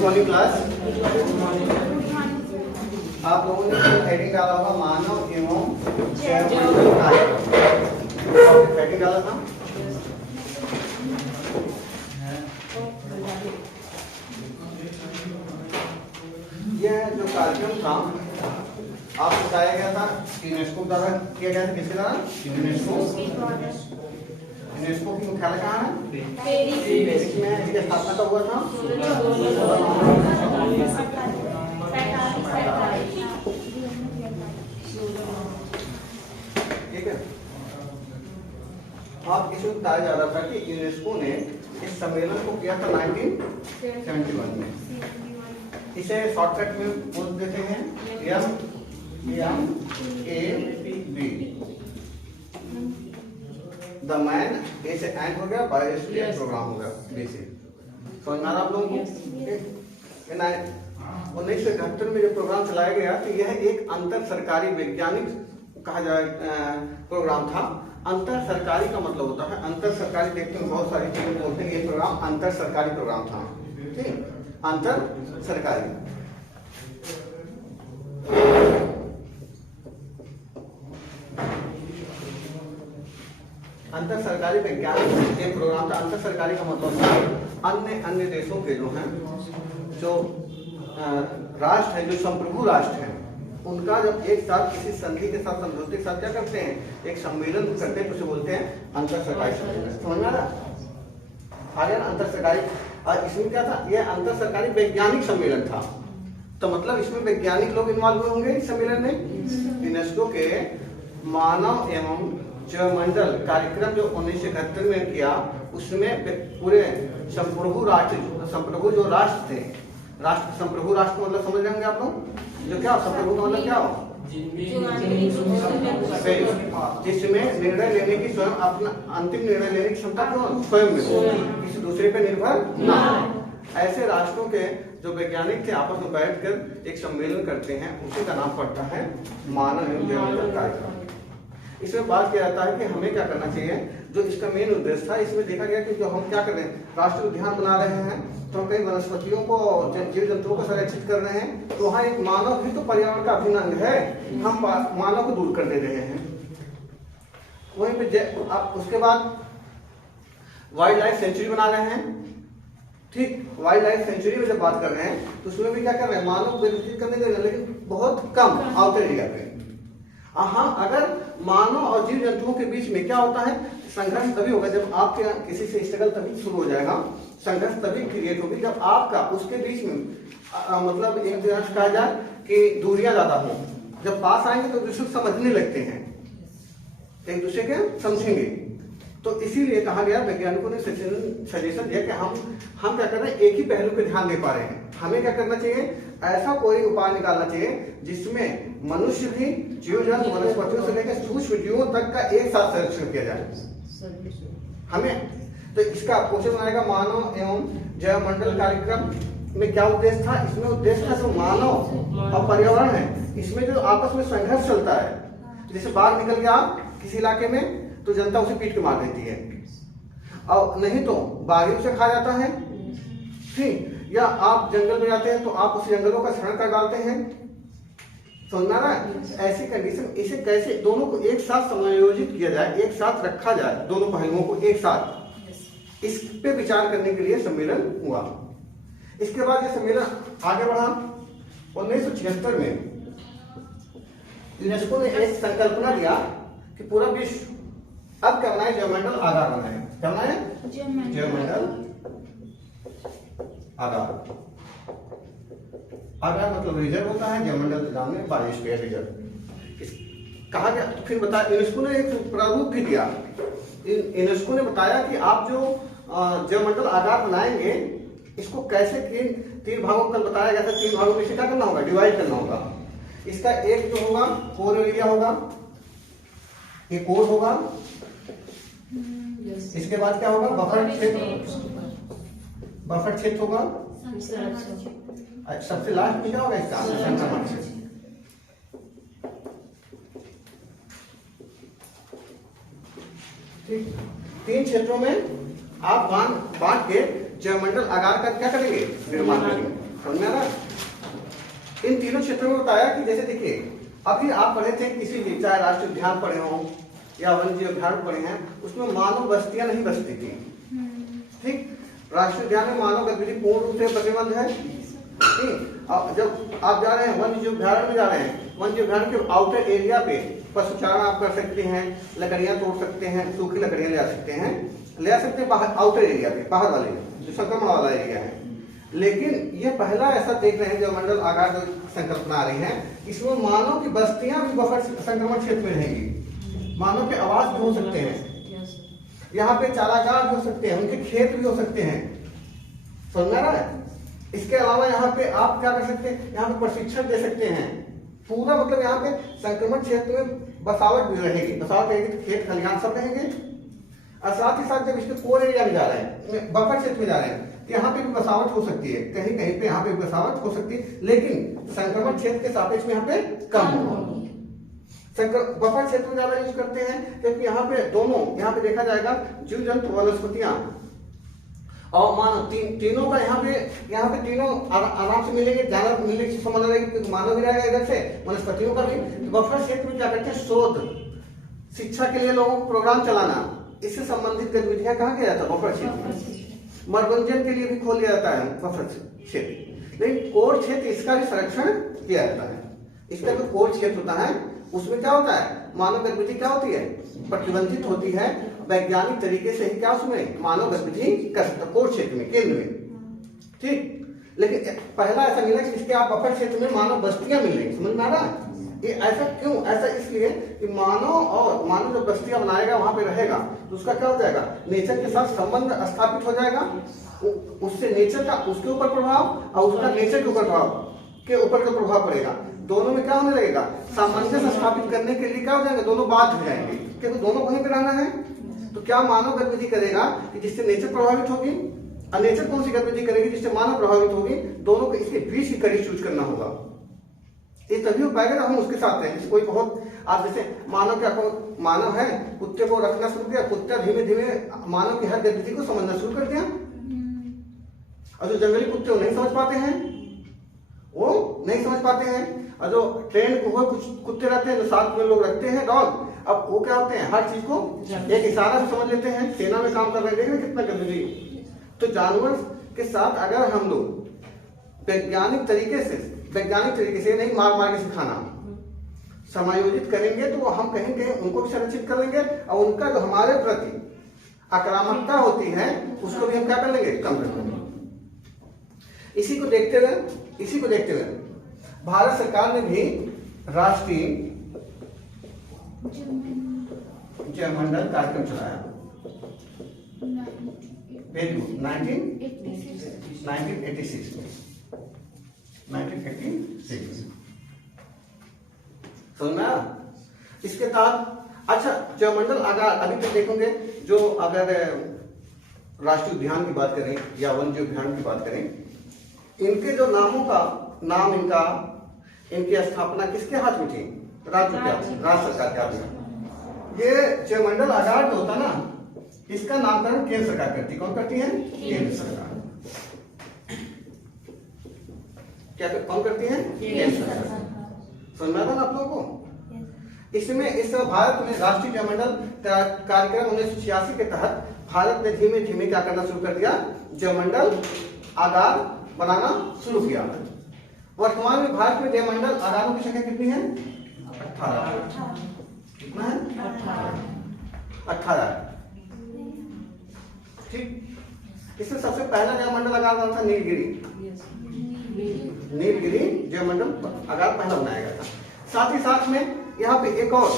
Good morning class. आप लोगों ने हेडिंग डाला होगा मानव एवं जैवमंडल कार्यक्रम। हेडिंग डाला था। यह जो कार्यक्रम था आपको बताया गया था यूनेस्को द्वारा किया गया था। किसके द्वारा? यूनेस्को की मुख्यालय कहाँ है? पेरिस में। इसकी स्थापना कब हुआ था? ठीक है। आप इसमें बताया जा रहा था कि यूनेस्को ने इस सम्मेलन को किया था 1971 में। इसे शॉर्टकट में बोल देते हैं MAB। द मैन ऐसे एंड हो गया, बायोस्फीयर प्रोग्राम हो गया। बेसिक समझ में आ रहा आप लोगों को? 1971 में जो प्रोग्राम चलाया गया तो यह एक अंतर सरकारी वैज्ञानिक कहा जाए प्रोग्राम था। अंतर सरकारी का मतलब होता है, अंतर सरकारी देखते हैं बहुत सारी चीजें बोलते हैं। ये प्रोग्राम अंतर सरकारी प्रोग्राम था। ठीक, अंतर सरकारी। अंतर सरकारी वैज्ञानिक एक प्रोग्राम था। अंतर सरकारी का मतलब था अन्य देशों के जो हैं, जो राष्ट्र है, जो संप्रभु राष्ट्र हैं, उनका जब एक साथ किसी संधि के साथ, समझौते के साथ क्या करते हैं, एक सम्मेलन करते हैं, तो उसे बोलते हैं अंतर सरकारी सम्मेलन। समझ में आ रहा? अंतर सरकारी। और इसमें क्या था? यह अंतर सरकारी वैज्ञानिक सम्मेलन था। तो मतलब इसमें वैज्ञानिक लोग इन्वॉल्व हुए होंगे इस सम्मेलन में। यूनेस्को के मानव एवं जैवमंडल कार्यक्रम जो 1971 में किया, उसमें पूरे संप्रभु जो राष्ट्र थे, संप्रभु राष्ट्र मतलब समझ रहे होंगे आप लोग, जो क्या संप्रभु का मतलब क्या हो? जिसमें निर्णय लेने की स्वयं अपना अंतिम निर्णय लेने की क्षमता स्वयं में हो, किसी दूसरे पे निर्भर ना हो। ऐसे राष्ट्रों के जो वैज्ञानिक थे आपस में बैठकर एक सम्मेलन करते हैं, उसी का नाम पड़ता है मानव एवं जैवमंडल कार्यक्रम। इसमें बात किया जाता है कि हमें क्या करना चाहिए। जो इसका मेन उद्देश्य था, इसमें देखा गया कि जो हम क्या कर रहे हैं, राष्ट्रीय उद्यान बना रहे हैं, तो हम कई वनस्पतियों को, जीव जंतुओं को संरक्षित कर रहे हैं, तो वहाँ एक मानव भी तो पर्यावरण का अभिन्न अंग है, हम मानव को दूर कर दे रहे हैं। वहीं पे उसके बाद वाइल्ड लाइफ सेंचुरी बना रहे हैं। ठीक, वाइल्ड लाइफ सेंचुरी में जब बात कर रहे हैं तो उसमें भी क्या कर रहे हैं, मानव को विकसित करने के लिए, लेकिन बहुत कम आउटर एरिया पे। हाँ, अगर मानव और जीव जंतुओं के बीच में क्या होता है, संघर्ष तभी होगा जब आपके किसी से स्ट्रगल तभी शुरू हो जाएगा, संघर्ष तभी क्रिएट होगी जब आपका उसके बीच में मतलब एक तरह से कहा जाए कि दूरियां ज्यादा हो। जब पास आएंगे तो दूसरे को समझने लगते हैं, एक दूसरे के समझेंगे। तो इसीलिए कहा गया, वैज्ञानिकों ने सजेशन दिया कि हम क्या कर रहे हैं, एक ही पहलू पे ध्यान दे पा रहे हैं। हमें क्या करना चाहिए, ऐसा कोई उपाय निकालना चाहिए जिसमें मनुष्य भी, जीव जंतु, वनस्पतियों से लेकर सूक्ष्म जीवों तक का एक साथ संरक्षण किया जाए। हमें तो इसका क्वेश्चन आएगा, मानव एवं जैवमंडल कार्यक्रम में क्या उद्देश्य था? इसमें उद्देश्य था जो मानव और पर्यावरण है, इसमें जो आपस में संघर्ष चलता है, जैसे बाघ निकल गया किसी इलाके में तो जनता उसे पीट के मार देती है, और नहीं तो बाघ उसे खा जाता है। ठीक, या आप जंगल में जाते हैं तो आप उस जंगलों का शरण कर डालते हैं। समझना रहा है? ऐसी कंडीशन, इसे कैसे दोनों को एक साथ समायोजित किया जाए, एक साथ रखा जाए, दोनों पहलुओं को एक साथ, इस पे विचार करने के लिए सम्मेलन हुआ। इसके बाद ये सम्मेलन आगे बढ़ा। 1976 में यूनेस्को ने एक संकल्पना दिया कि पूरा विश्व अब क्या बनाए, जैवमंडल आधार बनाए। क्या बनाए? जैवमंडल आधार। आधार मतलब रिजर्व होता है, जैवमंडल नाम में बायोस्फीयर रिजर्व कहा गया। तो फिर बता, यूनेस्को ने एक प्रारूप भी दिया। यूनेस्को ने बताया कि आप जो जैवमंडल आधार बनाएंगे, इसको कैसे तीन भागों कल बताया गया था, 3 भागों में से क्या करना होगा, डिवाइड करना होगा। इसका एक जो होगा कोर एरिया होगा, एक कोर होगा। इसके बाद क्या होगा, बफर क्षेत्र होगा। सबसे लास्ट में क्या होगा, इसका संक्रमण क्षेत्र। ठीक, 3 क्षेत्रों में आप बांट के जैवमंडल आधार का क्या करेंगे, निर्माण करेंगे। समझ में आ रहा है? इन तीनों क्षेत्रों में बताया कि जैसे देखिए अभी आप पढ़े थे किसी भी, चाहे राष्ट्रीय उद्यान पढ़े हों या वन्य अभ्यारण्य पढ़े हैं, उसमें मानव बस्तियां नहीं बसती थी। ठीक, राष्ट्रीय उद्यान में मानव गतिविधि पूर्ण रूप से प्रतिबंध है। ठीक, अब जब आप जा रहे हैं वन्य अभ्यारण्य में जा रहे हैं, वन्य अभ्यारण्य के आउटर एरिया पे पशुचारण आप कर सकते हैं, लकड़ियां तोड़ सकते हैं, सूखी लकड़ियां ले आ सकते हैं बाहर आउटर एरिया पे, बाहर वाले जो संक्रमण वाला एरिया है। लेकिन ये पहला ऐसा देख रहे हैं जो मंडल आकार जो संकल्पना आ रही है, इसमें मानव की बस्तियां भी बफर संक्रमण क्षेत्र में रहेंगी, मानव के आवास भी हो सकते हैं, यहाँ पे चारागाह भी हो सकते हैं, उनके खेत भी हो सकते हैं। समझ रहा है? इसके अलावा यहाँ पे आप क्या कर सकते हैं, यहाँ पे प्रशिक्षण दे सकते हैं। पूरा मतलब यहाँ पे संक्रमण क्षेत्र में बसावट भी रहेगी, बसावट रहेगी तो खेत खलिहान सब रहेंगे। और साथ ही साथ जब इसके कोर एरिया में जा रहे हैं, बफर क्षेत्र में जा रहे हैं, तो यहाँ पे भी बसावट हो सकती है, कहीं कहीं पे यहाँ पे बसावट हो सकती है, लेकिन संक्रमण क्षेत्र के सापेक्ष में यहाँ पे कम होगा। बफर क्षेत्र में ज्यादा यूज करते हैं क्योंकि यहाँ पे दोनों, यहाँ पे देखा जाएगा जीव जंतु वनस्पतियां और मानव तीनों का यहाँ पे तीनों आराम से मिलेंगे, ज्यादा मिलने की संभावना रहेगी, मानव भी रहेगा इधर से, वनस्पतियों का भी। तो बफर क्षेत्र में क्या करते हैं, शोध शिक्षा के लिए लोगों को प्रोग्राम चलाना, इससे संबंधित गतिविधियां कहाँ किया जाता है, बफर क्षेत्र। मनोरंजन के लिए भी खोल दिया जाता है बफर क्षेत्र, लेकिन कोर क्षेत्र इसका भी संरक्षण किया जाता है। इसका जो कोर क्षेत्र होता है उसमें क्या होता है, मानव गतिविधि क्या होती है, प्रतिबंधित होती है, वैज्ञानिक तरीके से ही क्या उसमें मानव गतिविधि कर सकता कोर क्षेत्र में, केंद्र में। ठीक, लेकिन पहला ऐसा मिला कि इसके आप बफर क्षेत्र में मानव बस्तियां मिल रही, समझ में आ रहा है? ये ऐसा क्यों, ऐसा इसलिए कि मानव जो बस्तियां बनाएगा वहां पे रहेगा तो उसका क्या हो जाएगा, नेचर के साथ संबंध स्थापित हो जाएगा, उससे नेचर का उसके ऊपर प्रभाव और उसका नेचर के ऊपर का प्रभाव पड़ेगा। दोनों में क्या होने लगेगा, सामंजस्य स्थापित करने के लिए क्या हो जाएंगे, दोनों बात हो जाएंगे, क्योंकि दोनों वहीं पे रहना है। तो क्या मानव गतिविधि करेगा कि जिससे नेचर प्रभावित होगी, और नेचर कौन सी गतिविधि करेगी जिससे मानव प्रभावित होगी, दोनों को इसके बीच ही कड़ी चूज करना होगा। ये तभी हो पाएगा हम उसके साथ हैं। कोई बहुत आप जैसे मानव है, कुत्ते को रखना शुरू किया, कुत्ता धीमे धीमे मानव की हर गतिविधि को समझना शुरू कर दिया, और जो जंगली कुत्ते वो नहीं समझ पाते हैं, और जो ट्रेंड हुए कुछ कुत्ते रहते हैं जो साथ में लोग रखते हैं डॉग, अब वो क्या होते हैं, हर चीज को एक इशारा से समझ लेते हैं, सेना में काम कर रहे हैं, कितना गंदगी। तो जानवर के साथ अगर हम लोग वैज्ञानिक तरीके से नहीं मार के सिखाना, समायोजित करेंगे तो हम कहीं कहीं उनको भी संरक्षित कर लेंगे, और उनका जो हमारे प्रति आक्रामकता होती है उसको भी हम क्या कर लेंगे, कम कर लेंगे। इसी को देखते हुए भारत सरकार ने भी राष्ट्रीय जयमंडल कार्यक्रम चलाया 1986 सुनना। इसके तहत अच्छा जयमंडल अभी तक देखोगे, जो अगर राष्ट्रीय उद्यान की बात करें या वन्य उद्यान की बात करें, इनके जो नामों का नाम इनकी स्थापना किसके हाथ में थी, राज्य सरकार के हाथ में। ये जयमंडल आगार जो होता ना, इसका नामकरण केंद्र सरकार करती। कौन करती है, केंद्र सरकार। क्या कौन करती है, केंद्र सरकार। समझ में आता ना आप लोगों को? इसमें इस भारत में राष्ट्रीय जयमंडल कार्यक्रम 1986 के तहत भारत ने धीमे धीमे क्या करना शुरू कर दिया, जयमंडल आगार बनाना शुरू किया। वर्तमान में भारत में जयमंडल आगारों की संख्या कितनी है, 18। कितना है, 18। ठीक, इसमें सबसे पहला जयमंडल आगार कौन था, नीलगिरी जयमंडल आगार पहला बनाया गया था। साथ ही साथ में यहाँ पे एक और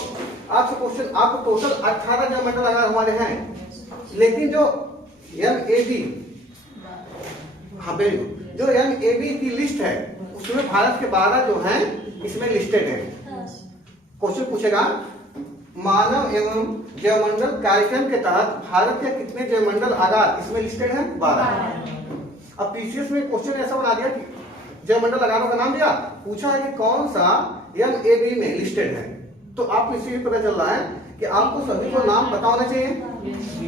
आपसे क्वेश्चन, आपको टोटल 18 जयमंडल आगार हमारे हैं, लेकिन जो MAB, हाँ जो MAB की लिस्ट है उसमें भारत के 12 जो हैं इसमें लिस्टेड है। क्वेश्चन पूछेगा, मानव एवं जयमंडल कार्यक्रम के तहत भारत के कितने जयमंडल आगार इसमें लिस्टेड हैं, 12। अब पीसीएस में क्वेश्चन ऐसा बना दिया कि जयमंडल आगारों का नाम दिया, पूछा है कि कौन सा MAB में लिस्टेड है, तो आपको इसी पता चल रहा है कि आपको सभी को नाम पता होना चाहिए।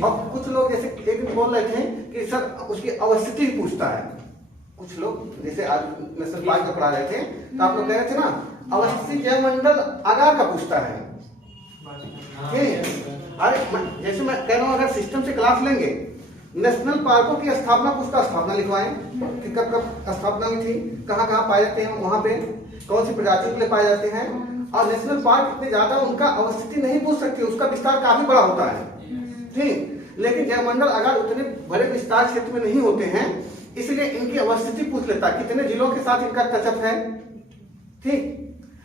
और कुछ लोग जैसे एक बोल रहे थे कि सर उसकी अवस्थिति पूछता है, कुछ लोग जैसे आज नेशनल पार्क में पढ़ा रहे थे तो आप लोग कह रहे थे ना, अवस्थित जयमंडल आगार का पूछता है। अरे जैसे मैं कह रहा हूँ, अगर सिस्टम से क्लास लेंगे, नेशनल पार्कों की स्थापना, उसका स्थापना लिखवाएं कि कब कब स्थापना हुई थी, कहाँ कहाँ पाए जाते हैं, वहां पे कौन सी प्रजातियों के लिए पाए जाते हैं। और नेशनल पार्क कितने ज्यादा, उनका अवस्थिति नहीं पूछ सकती, उसका विस्तार काफी बड़ा होता है, ठीक। लेकिन जयमंडल अगर उतने बड़े विस्तार क्षेत्र में नहीं होते हैं, इसलिए इनकी अवस्थिति पूछ लेता है, कितने जिलों के साथ इनका टचअप है, ठीक।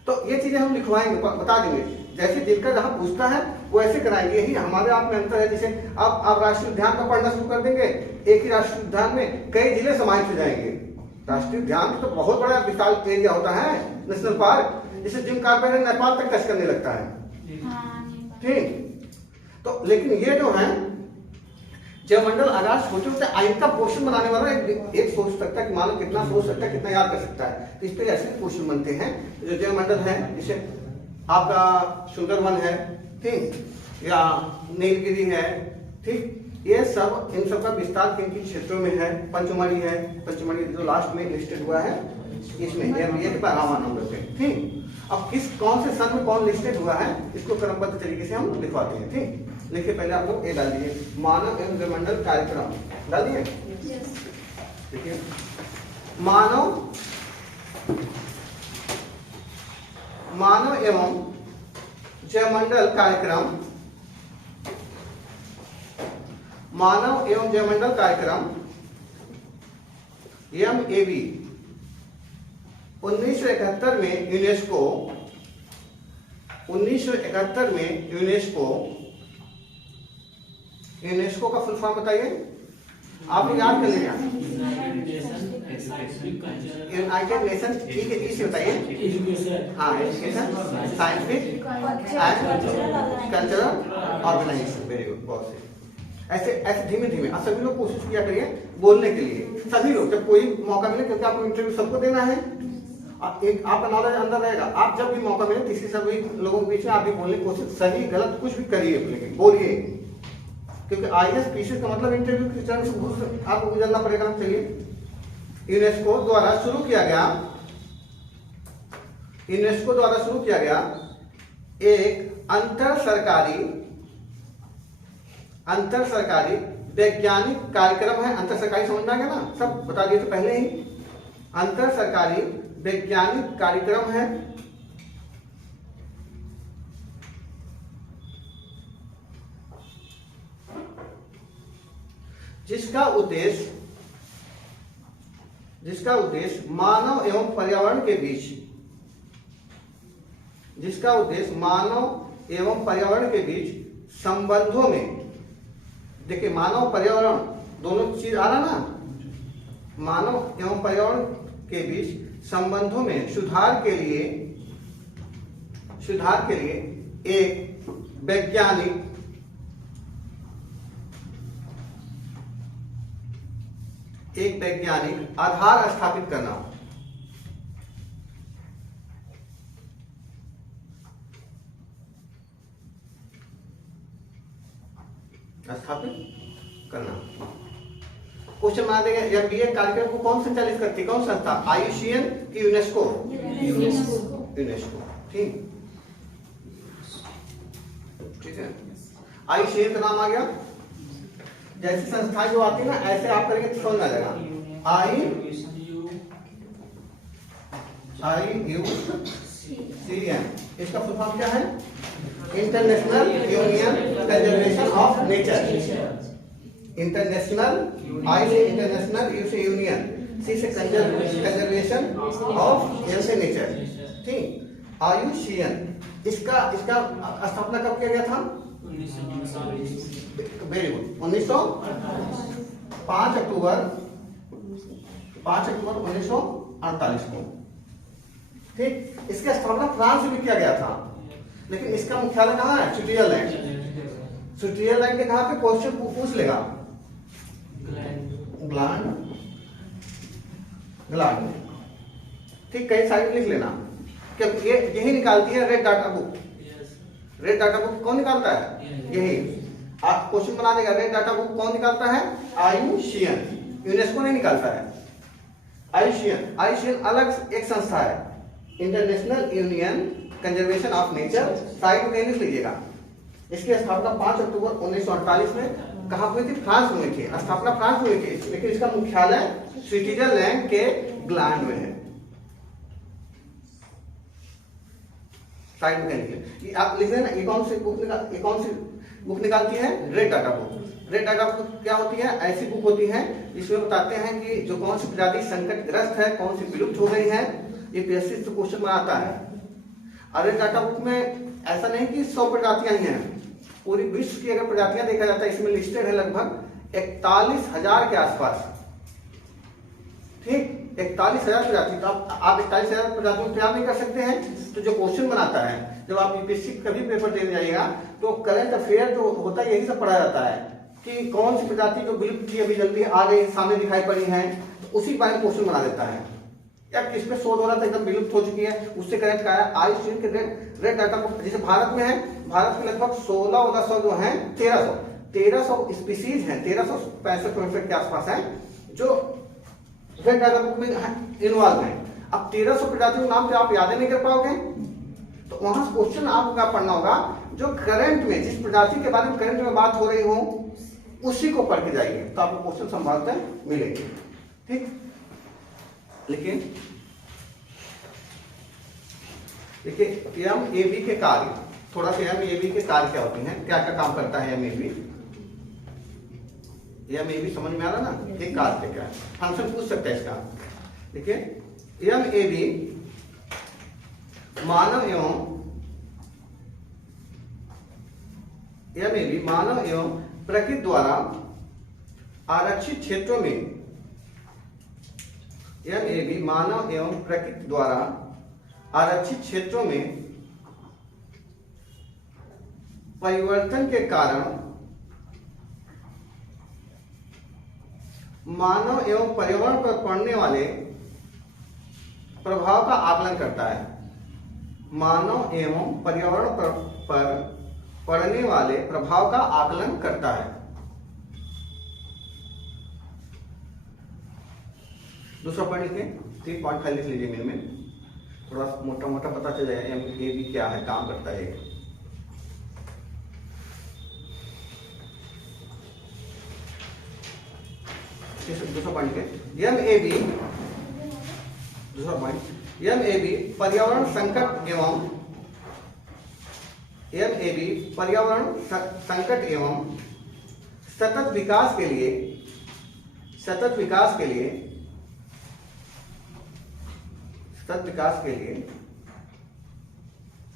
तो ये चीजें हम लिखवाएंगे, बता देंगे, जैसे जिनका जहां पूछता है वैसे कराएंगे। यही हमारे आप में अंतर है। जैसे आप राष्ट्रीय उद्यान का पढ़ना शुरू कर देंगे, एक ही राष्ट्रीय उद्यान में कई जिले समाहित हो जाएंगे। राष्ट्रीय उद्यान तो बहुत बड़ा विशाल एरिया होता है, नेशनल पार्क, जिसे जिम कॉर्बेट नेपाल तक टच करने लगता है, ठीक। तो लेकिन ये जो है जयमंडल आगार छोटे होते आइंदा क्वेश्चन बनाने वाला एक सोच सकता है कि मानव कितना सोच सकता है, कितना याद कर सकता है। तो इस पे ऐसे क्वेश्चन बनते हैं। जो जयमंडल है, जैसे आपका सुंदरवन है, ठीक, या नीलगिरी है, ठीक, ये सब, इन सब का विस्तार किन किन क्षेत्रों में है। पंचमढ़ी है, पंचमढ़ी जो लास्ट में लिस्टेड हुआ है इसमें, ये 12वां नंबर पे, ठीक। अब किस कौन से सन में कौन लिस्टेड हुआ है, इसको क्रमबद्ध तरीके से हम लिखवाते हैं, ठीक। लिखिए, पहले आप लोग ये डाल दीजिए, मानव एवं जयमंडल कार्यक्रम डाल दिए। देखिए, मानव एवं जयमंडल कार्यक्रम, मानव एवं जयमंडल कार्यक्रम MAB 1971 में यूनेस्को, 1971 में यूनेस्को का फुल फॉर्म बताइए, आप याद कर लीजिए। यूनाइटेड नेशन, ठीक है, इसे बताइए। हाँ, education, scientific and cultural organisation, very good, बहुत सही। ऐसे ऐसे धीमे धीमे आप सभी लोग कोशिश किया करिए बोलने के लिए, सभी लोग, जब कोई मौका मिले, क्योंकि आपको इंटरव्यू सबको देना है, एक आपका नॉलेज अंदर रहेगा। आप जब भी मौका मिले किसी सभी लोगों के बीच में आप भी बोलने की कोशिश, सही गलत कुछ भी करिए, लेकिन बोलिए, क्योंकि IAS पीसीएस का मतलब इंटरव्यू के चरण से आपको गुजरना पड़ेगा। चलिए, यूनेस्को द्वारा शुरू किया गया एक अंतर सरकारी वैज्ञानिक कार्यक्रम है। अंतर सरकारी समझना है ना, सब बता दिए तो पहले ही। अंतर सरकारी वैज्ञानिक कार्यक्रम है जिसका उद्देश्य मानव एवं पर्यावरण के बीच संबंधों में, देखिए मानव पर्यावरण दोनों चीज आ रहा ना, मानव एवं पर्यावरण के बीच संबंधों में सुधार के लिए एक वैज्ञानिक आधार स्थापित करना, क्वेश्चन बना देंगे। MBA कार्यक्रम को कौन संचालित करती है, कौन संस्था, IUCN की यूनेस्को, ठीक है। IUCN का नाम आ गया। जैसी संस्थाएं जो आती है ना, ऐसे आप करेंगे तो समझ आ जाएगा। IUCN, इसका फुल फॉर्म क्या है, international union conservation of nature. International, I से इंटरनेशनल, U से यूनियन, C से कंजर्वेशन ऑफ, N से नेचर, ठीक। IUCN, इसका स्थापना कब किया गया था, वेरी गुड, 5 अक्टूबर 1948 को, ठीक। इसका स्थापना फ्रांस में किया गया था, लेकिन इसका मुख्यालय कहाँ है, स्विट्जरलैंड के कहाँ पे, क्वेश्चन पूछ लेगा, ग्लाड, ठीक। कई साइड लिख लेना, क्योंकि ये यही निकालती है red data book. Red data book कौन निकालता है, यही। आप क्वेश्चन बना देगा, रेड डाटा बुक कौन निकालता है, IUCN, यूनेस्को नहीं निकालता है। आईसीएन अलग एक संस्था है, international union conservation of nature, site में लिख लीजिएगा। इसकी स्थापना 5 अक्टूबर 1948 में कहाँ हुई थी? फ्रांस में हुई थी। स्थापना फ्रांस में हुई थी, लेकिन इसका मुख्यालय स्विट्जरलैंड के ग्लांड में है। साइड में लिखिए, आप लिख देना। ये कौन सी बुक निकालती है? Red data book. Red data book क्या होती है? ऐसी बुक होती है जिसमें बताते हैं कि जो कौन सी प्रजाति संकटग्रस्त है, कौन सी विलुप्त हो गई है। ये पीएससी से क्वेश्चन बनाता है। और रेड डाटा बुक में ऐसा नहीं कि 100 प्रजातियां ही हैं, पूरी विश्व की अगर प्रजातियां देखा जाता है इसमें लिस्टेड है लगभग 41,000 के आसपास। ठीक, 41,000 प्रजाति। तो आप 41,000 प्रजातियों को तैयार नहीं कर सकते हैं। तो जो क्वेश्चन बनाता है, जब आप यूपीएससी कभी पेपर देने जाइएगा तो करंट अफेयर जो होता है यही सब पढ़ा जाता है कि कौन सी प्रजाति जो विलुप्त थी अभी जल्दी आ गई, सामने दिखाई पड़ी है, तो उसी बारे में क्वेश्चन बना देता है। या किसमें शोध हो रहा था एकदम विलुप्त हो चुकी है, उससे करेक्ट का है। आईसीएन के रेड डाटा बुक जैसे भारत में है, भारत में लगभग 1600 जो है 1300 स्पीसीज हैं, 1365 के आसपास है जो रेड डाटा बुक में इन्वॉल्व है। अब 1300 प्रजातियों के नाम पे आप याद नहीं कर पाओगे, तो वहां क्वेश्चन आपको क्या पढ़ना होगा? जो करंट में जिस प्रजाति के बारे में करंट में बात हो रही हो उसी को पढ़ के जाइए, तो आपको क्वेश्चन संभालते मिलेंगे। ठीक, लेकिन देखिए एमएबी के कार्य, थोड़ा सा एमएबी के कार्य क्या होते हैं, क्या क्या काम करता है एमएबी। एमएबी समझ में आ रहा ना? ये कार्य क्या है, फंक्शन पूछ सकते हैं इसका। देखिए एमएबी मानव एवं प्रकृति द्वारा आरक्षित क्षेत्रों में, एमएबी मानव एवं प्रकृति द्वारा आरक्षित क्षेत्रों में परिवर्तन के कारण मानव एवं पर्यावरण पर पड़ने वाले प्रभाव का आकलन करता है। मानव एवं पर्यावरण पर पड़ने वाले प्रभाव का आकलन करता है। दूसरा पॉइंट लिखें, 3 पॉइंट खाली लिख लीजिए मेरे में, थोड़ा मोटा मोटा पता चल जाएगा एमएबी क्या है, काम करता है। दूसरा पॉइंट लिखें, एमएबी, दूसरा पॉइंट एमएबी पर्यावरण संकट एवं सतत विकास के लिए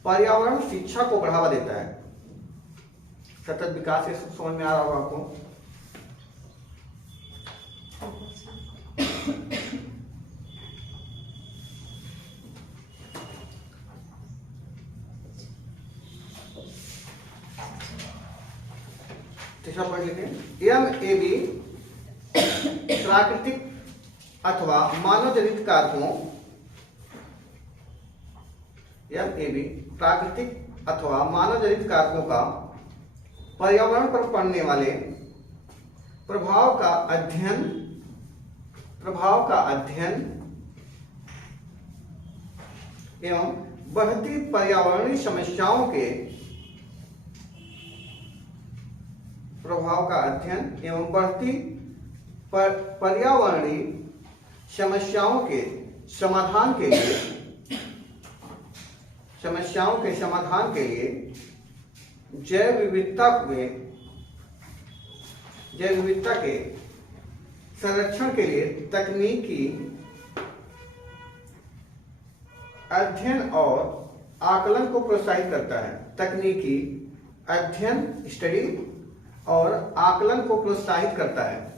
पर्यावरण शिक्षा को बढ़ावा देता है। सतत विकास से समझ में आ रहा होगा आपको। तीसरा पॉइंट लिखें, एमएबी प्राकृतिक अथवा मानव जनित कारकों, एमएबी प्राकृतिक अथवा मानव जनित कारकों का पर्यावरण पर पड़ने वाले प्रभाव का अध्ययन एवं बढ़ती पर्यावरणीय समस्याओं के प्रभाव का अध्ययन एवं बढ़ती पर्यावरणीय समस्याओं के समाधान के लिए जैव विविधता के संरक्षण के लिए तकनीकी अध्ययन और आकलन को प्रोत्साहित करता है। तकनीकी अध्ययन, स्टडी और आकलन को प्रोत्साहित करता है।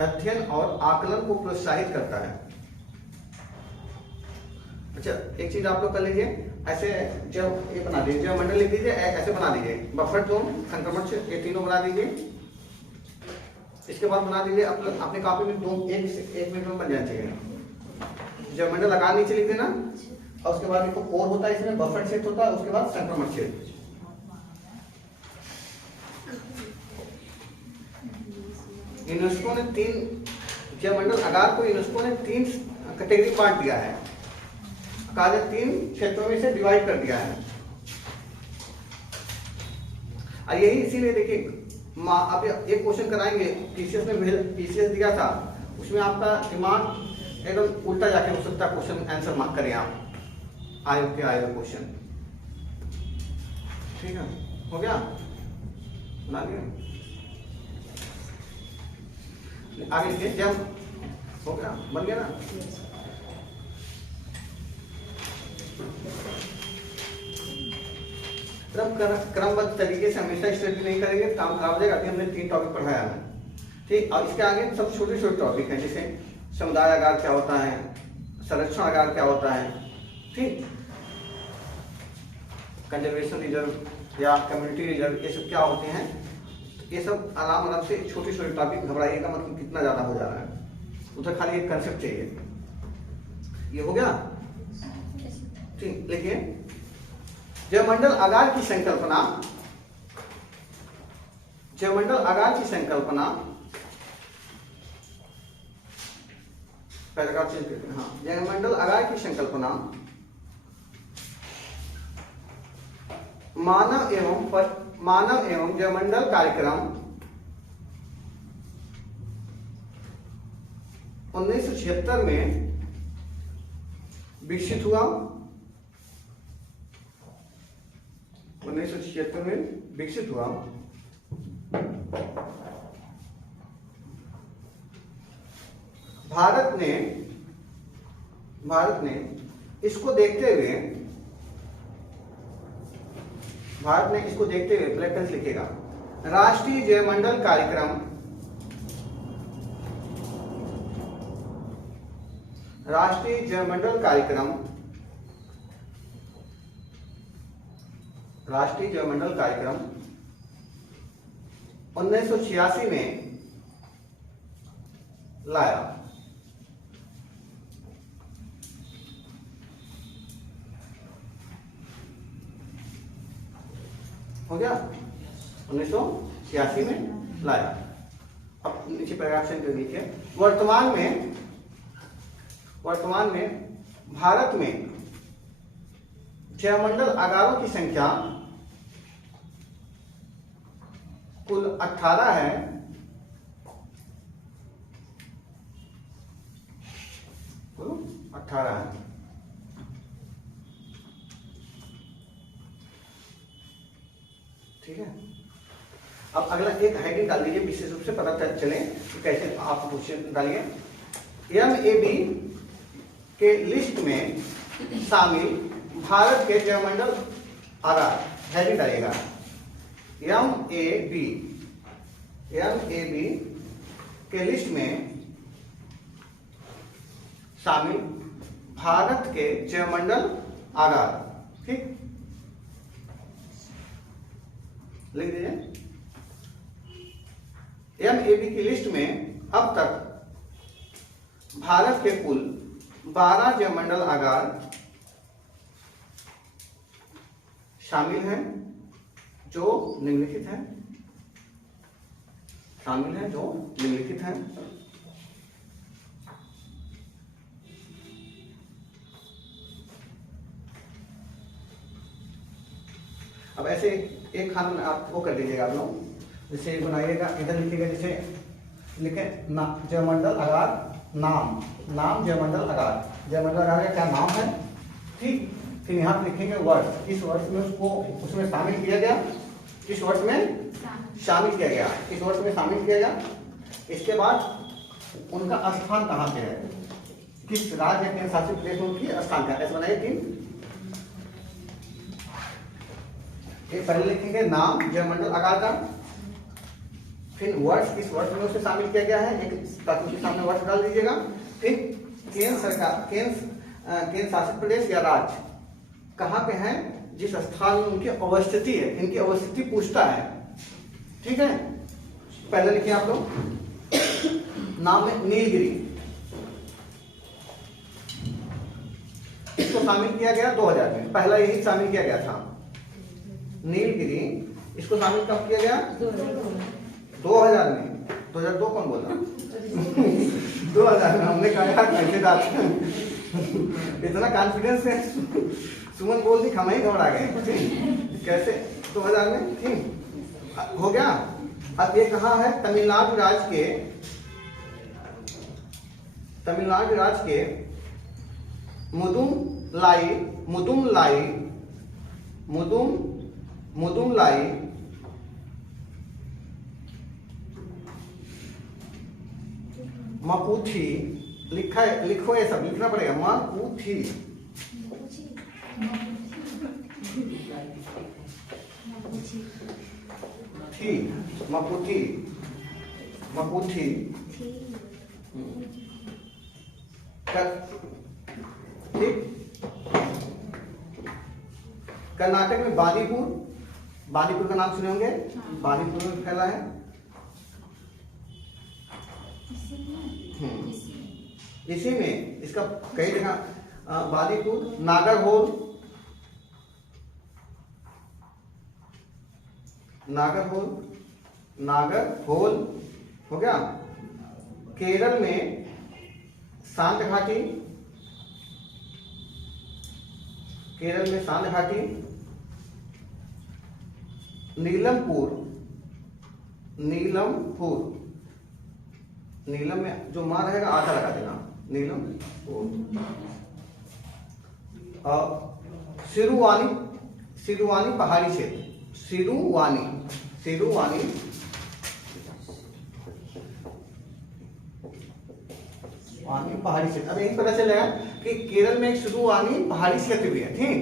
अध्ययन और आकलन को प्रोत्साहित करता है। अच्छा, एक चीज आप लोग कर लीजिए, ऐसे जब ये बना दीजिए, जब मंडल लिख दीजिए, ऐसे बना दीजिए, बफर जोन, संक्रमण से, ये तीनों बना दीजिए। इसके बाद बना दीजिए अपने कॉपी में एक मिनट में बन जाना चाहिए। जब मंडल लगा नीचे लिख देना, और उसके बाद देखो कोर होता है, इसमें बफर क्षेत्र होता है, उसके बाद संक्रमण क्षेत्र। यूनेस्को ने 3 जयमंडल आगार को यूनेस्को ने 3 कैटेगरी बांट दिया है, कहा 3 क्षेत्रों में से डिवाइड कर दिया है। और यही इसीलिए देखिए अब एक क्वेश्चन कराएंगे, पीसीएस में पीसीएस दिया था, उसमें आपका दिमाग एकदम उल्टा जाके हो सकता है, क्वेश्चन आंसर मार्क करें आप आयोग के आयोग क्वेश्चन। ठीक है, हो गया, बना लिया, आगे लिखिए, जब हो गया, बन गया ना। क्रमबद्ध तरीके से हमेशा स्टडी नहीं करेंगे, काम खराब हो जाएगा। अभी हमने 3 टॉपिक पढ़ाया है, ठीक। और इसके आगे सब छोटे छोटे टॉपिक हैं, जैसे समुदाय आगार क्या होता है, संरक्षण आगार क्या होता है, ठीक, कंजर्वेशन रिजर्व या कम्युनिटी रिजर्व, ये सब क्या होते हैं, ये सब आराम आराम से छोटे छोटे टॉपिक, घबराइएगा मतलब कितना ज्यादा हो जा रहा है, उधर खाली एक कंसेप्ट चाहिए। ये हो गया, ठीक। लिखिए, जयमंडल आगार की संकल्पना, जयमंडल आगार की संकल्पना, पैराग्राफ चेंज करते हैं, हाँ। जयमंडल आगार की संकल्पना मानव एवं जयमंडल कार्यक्रम 1976 में विकसित हुआ, 1976 में विकसित हुआ। भारत ने इसको देखते हुए, ब्लैक पेन से लिखेगा, राष्ट्रीय जयमंडल कार्यक्रम, राष्ट्रीय जयमंडल कार्यक्रम 1986 में लाया। हो गया, 1986 में लाया। अब नीचे पैराग्राफ सेंड कर दीजिए। वर्तमान में भारत में जयमंडल आगारों की संख्या कुल 18 है, कुल 18 है। ठीक है, अब अगला एक हेडिंग डाल दीजिए, विशेष रूप से पता चले कि कैसे आप क्वेश्चन डालिए। MAB के लिस्ट में शामिल भारत के जयमंडल आगार, हेडिंग डालिएगा MAB के लिस्ट में शामिल भारत के जयमंडल आगार, ठीक, लिख दीजिए। MAB की लिस्ट में अब तक भारत के कुल 12 जयमंडल आगार शामिल हैं, जो निम्नलिखित हैं, शामिल हैं जो निम्नलिखित हैं। अब ऐसे एक खाना में आप वो कर दीजिएगा, आप लोग जैसे बनाइएगा, इधर लिखिएगा, जैसे लिखे जयमंडल आगार नाम जयमंडल आगार का क्या नाम है, ठीक। फिर यहाँ पे लिखेंगे वर्ष, किस वर्ष में उसमें शामिल किया गया, किस वर्ष में शामिल किया गया, किस वर्ष में शामिल किया गया। इसके बाद उनका स्थान कहाँ पे है, किस राज्य या केंद्र शासित प्रदेश में उनकी स्थान का, ऐसे बनाइए 3। ये पहले लिखेंगे नाम जयमंडल आगार का, फिर वर्ष, किस वर्ष में उसे शामिल किया गया है, एक ताकि के सामने वर्ष डाल दीजिएगा। फिर केंद्र सरकार, केंद्र शासित प्रदेश या राज्य कहाँ पे है, जिस स्थान में उनकी अवस्थिति है, इनकी अवस्थिति पूछता है, ठीक है। पहले लिखिए आप लोग, नाम है नीलगिरी, इसको शामिल किया गया 2000 में, पहला यही शामिल किया गया था। नीलगिरी इसको शामिल कब किया गया? 2000 में। 2002 कौन बोला? 2000 में। हमने कहा कैसे डाल इतना कॉन्फिडेंस है, सुमन बोल दी, हम ही घबरा गए। कैसे 2000 में? ठीक हो गया। अब ये कहाँ है? तमिलनाडु राज्य के मुदुमलाई मपूथी लिखा है, लिखो ये सब लिखना पड़ेगा। मपूथी मपूथी ठीक। कर्नाटक में बादीपुर का नाम सुने होंगे। बादीपुर में फैला है। इसी में इसका कई जगह बादीपुर, नागरहोल हो गया। केरल में सांत घाटी, नीलम में जो माँ रहेगा आधा लगा देना, नीलमपुर। और सिरुवानी पहाड़ी क्षेत्र, सिरुवानी पहाड़ी क्षेत्र। अब यही पता चलेगा कि केरल में एक सिरुवानी पहाड़ी क्षेत्र भी है। ठीक,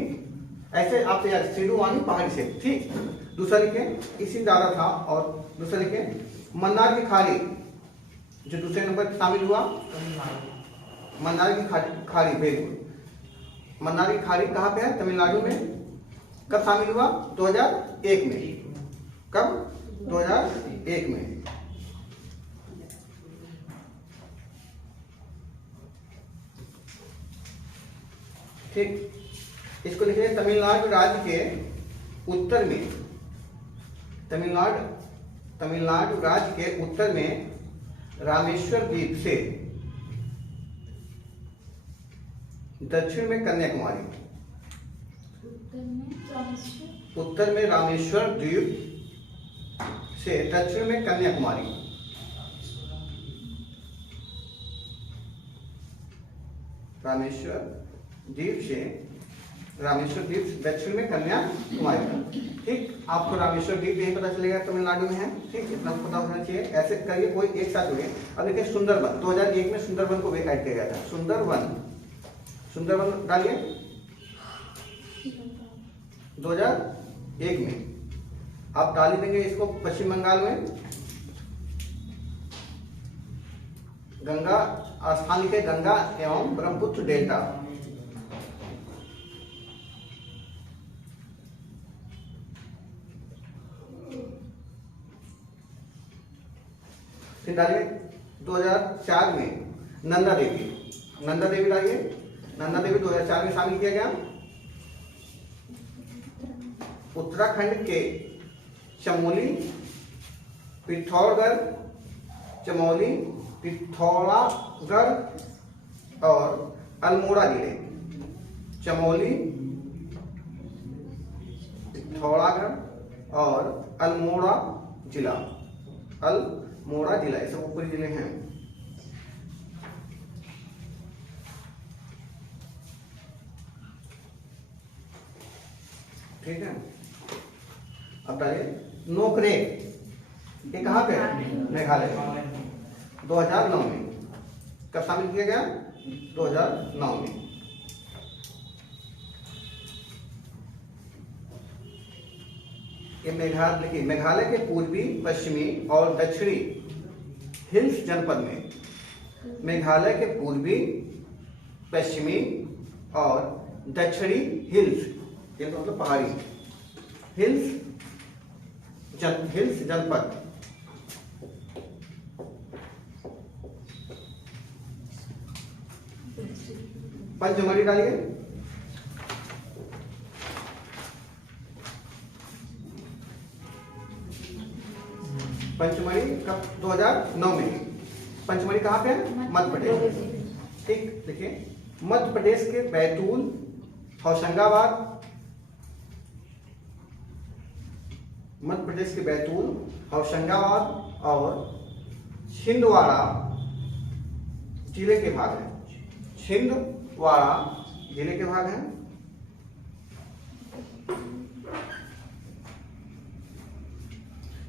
ऐसे आप यार सिरुवानी पहाड़ी क्षेत्र। ठीक, दूसरा लिखे, इसी दारा था। और दूसरा लिखे मन्नार की खाड़ी, जो दूसरे नंबर पर शामिल हुआ। मन्नार की खाड़ी, बिल्कुल। मन्नार की खाड़ी कहाँ पे है? तमिलनाडु में। कब शामिल हुआ? 2001 में। कब? 2001 में। ठीक, इसको लिख रहे तमिलनाडु राज्य के उत्तर में, तमिलनाडु राज्य के उत्तर में रामेश्वर द्वीप से दक्षिण में कन्याकुमारी, उत्तर में रामेश्वर द्वीप से दक्षिण में कन्याकुमारी। रामेश्वर द्वीप से दक्षिण में कन्याकुमारी। ठीक, आपको रामेश्वर द्वीप यही पता चलेगा तमिलनाडु में है। ठीक, इतना पता होना चाहिए। ऐसे करिए, कोई एक साथ होंगे। अब देखिए सुंदरबन, 2001 में सुंदरबन को भी ऐड किया गया था। सुंदरबन डालिए 2001 में। आप डाल देंगे इसको पश्चिम बंगाल में। गंगा स्थान लिखे, गंगा एवं ब्रह्मपुत्र डेल्टा। फिर डालिए 2004 में नंदा देवी डालिए। नंदा देवी 2004 में शामिल किया गया। उत्तराखंड के चमोली, पिथौरागढ़ और अल्मोड़ा जिले। चमोली, पिथौरागढ़ और अल्मोड़ा जिला, ये सब ऊपरी जिले हैं। ठीक है, अब डालिए नोकरेक। ये कहाँ पे है? मेघालय। 2009 में। कब शामिल किया गया? 2009 में। ये मेघालय के पूर्वी, पश्चिमी और दक्षिणी हिल्स जनपद में, मेघालय के पूर्वी, पश्चिमी और दक्षिणी हिल्स, ये मतलब पहाड़ी, हिल्स जनपद। पंचमढ़ी डालिए। पंचमढ़ी कब 2009 में। पंचमढ़ी कहाँ पे है? मध्य प्रदेश। ठीक, देखिए मध्य प्रदेश के बैतूल, होशंगाबाद, मध्य प्रदेश के बैतूल, होशंगाबाद और छिंदवाड़ा जिले के भाग हैं। छिंदवाड़ा जिले के भाग हैं।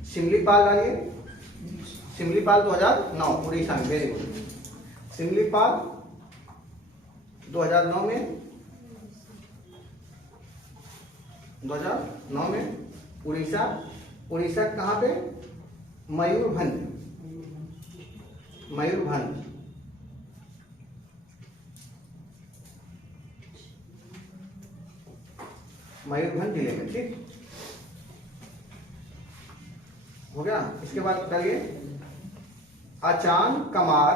सिमलीपाल डालिए, सिमलीपाल 2009 उड़ीसा में, वेरी गुड। सिमलीपाल 2009 में, 2009 में उड़ीसा। उड़ीसा कहाँ पे? मयूरभंज, मयूरभंज। मयूरभंज जिले में। ठीक हो गया। इसके बाद बताइए अचान कमार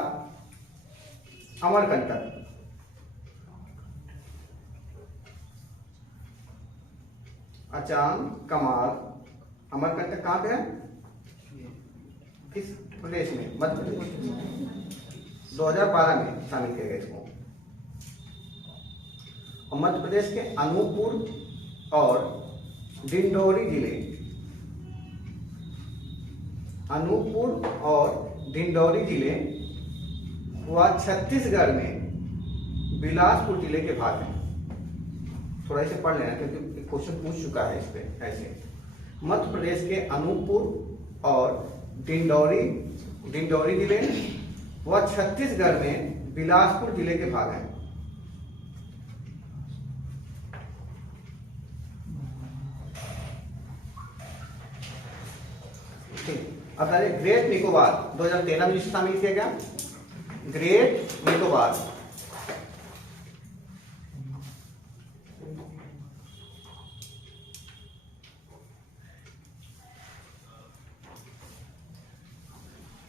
अमरकंटक। अचान कमार अमरकंटक कहाँ पे है? किस प्रदेश में? मध्य प्रदेश। 2012 में शामिल किया गया इसको। और मध्य प्रदेश के अनूपपुर और डिंडौरी जिले, अनूपपुर और डिंडौरी जिले व छत्तीसगढ़ में बिलासपुर जिले के भाग हैं। थोड़ा इसे पढ़ लेना क्योंकि क्वेश्चन पूछ चुका है इस पे। ऐसे मध्य प्रदेश के अनूपपुर और डिंडौरी जिले व छत्तीसगढ़ में बिलासपुर जिले के भाग हैं। अब ग्रेट निकोबार 2013 में शामिल किया गया। ग्रेट निकोबार,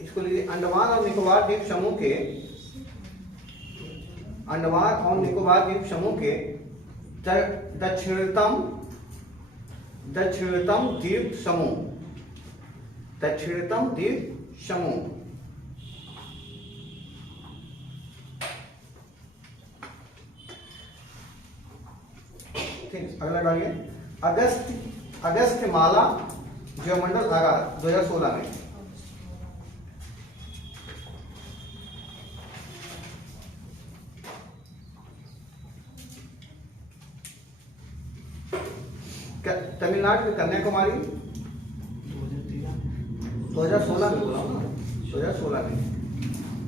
इसको लीजिए। अंडमान और निकोबार द्वीप समूह के, अंडमान और निकोबार द्वीप समूह के दक्षिणतम द्वीप समूह, दक्षिणतम द्वीप समूह। ठीक, अगला डालिए अगस्त माला ज्योमंडल आगार 2016 में। तमिलनाडु में कन्याकुमारी 2016 में, बोला ना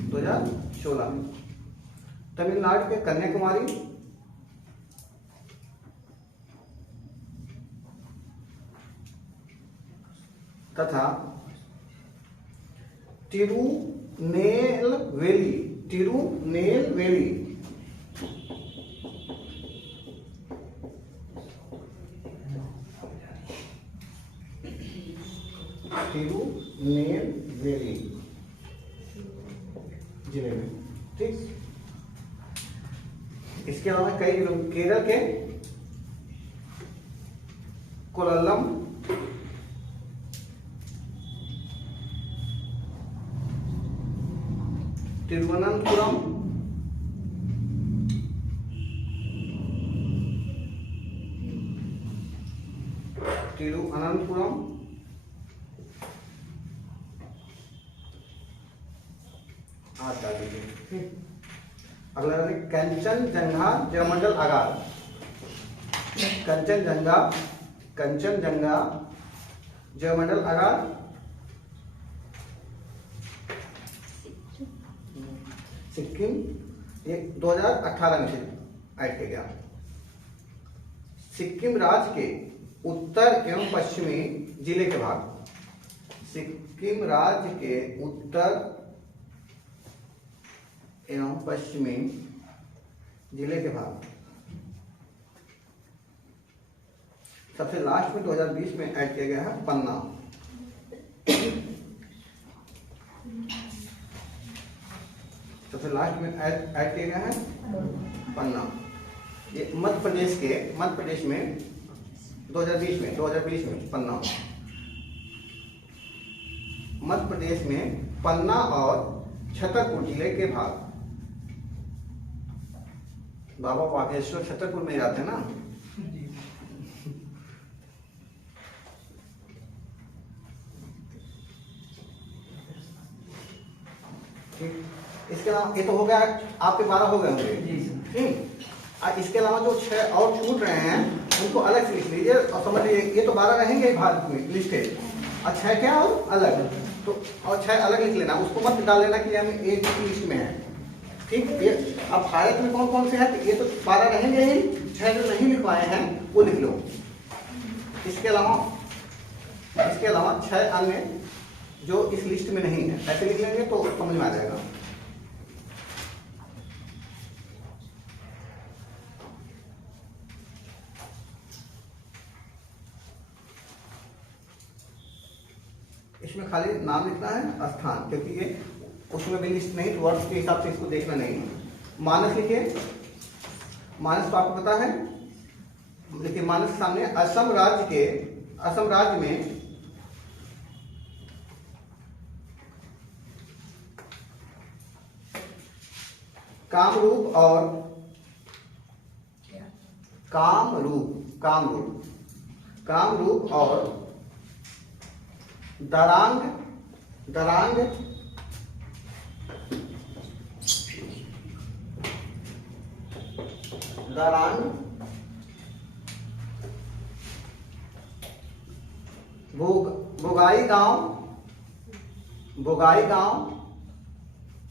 2016 में तमिलनाडु के कन्याकुमारी तथा तिरुनेलवेली जिले में। ठीक, इसके अलावा कई केरल के कोल्लम, तिरुवनंतपुरम, अगला कंचनजंगा ज्योमंडल आगार, कंचनजंगा ज्योमंडल आगार सिक्किम, ये 2018 में ऐड किया गया। सिक्किम राज्य के उत्तर एवं पश्चिमी जिले के भाग, सिक्किम राज्य के उत्तर एवं पश्चिमी जिले के भाग। सबसे लास्ट में 2020 में ऐड किया गया है पन्ना। सबसे लास्ट में ऐड किया गया है पन्ना। ये मध्य प्रदेश में 2020 में पन्ना। मध्य प्रदेश में पन्ना और छतरपुर जिले के भाग। बाबा बागेश्वर छतरपुर में जाते हैं ना। ठीक, इसके अलावा ये तो हो गया, आपके 12 हो गए होंगे। ठीक, इसके अलावा जो 6 और छूट रहे हैं उनको अलग से लिख लीजिए और समझ लीजिए ये तो 12 रहेंगे भारत में लिस्ट है, और 6 क्या और अलग, तो और 6 अलग लिख लेना, उसको मत डाल लेना कि हम एक ही लिस्ट में है। ठीक, ये अब भारत में कौन कौन से हैं, ये तो 12 रहेंगे ही, 6 जो नहीं लिखवाए हैं वो लिख लो। इसके अलावा 6 अन्य जो इस लिस्ट में नहीं है, ऐसे लिख लेंगे तो समझ में आ जाएगा। इसमें खाली नाम लिखना है, स्थान, क्योंकि ये उसमें भी लिस्ट नहीं, तो वर्ष के हिसाब से इसको देखना नहीं है। मानस लिखिए, मानस तो आपको पता है, लेकिन मानस के सामने असम राज्य में कामरूप और दरांग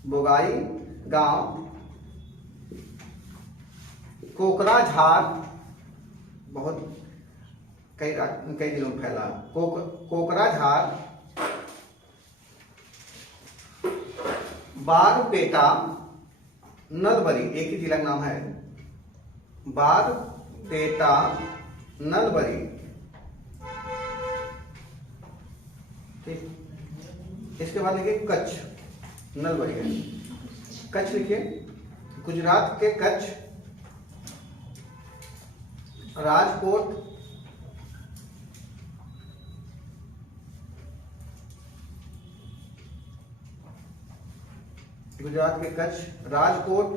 बोगाई गांव, कोकराझार, बहुत कई जिलों में फैला, कोकराझार, बारपेटा, नलबरी, एक ही जिला का नाम है, बारपेटा, नलबरी। ठीक, इसके बाद लिखिए कच्छ, नलबरी है, कच्छ लिखिए, गुजरात के कच्छ, राजकोट, गुजरात के कच्छ, राजकोट,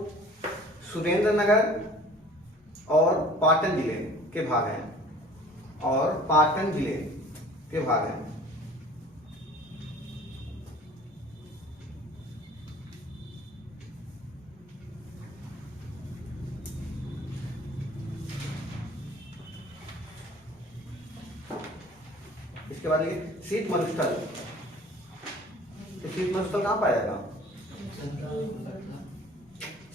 सुरेंद्रनगर और पाटन जिले के भाग हैं, इसके बाद ये शीत मरुस्थल, शीत मरुस्थल कहाँ पाया जाएगा?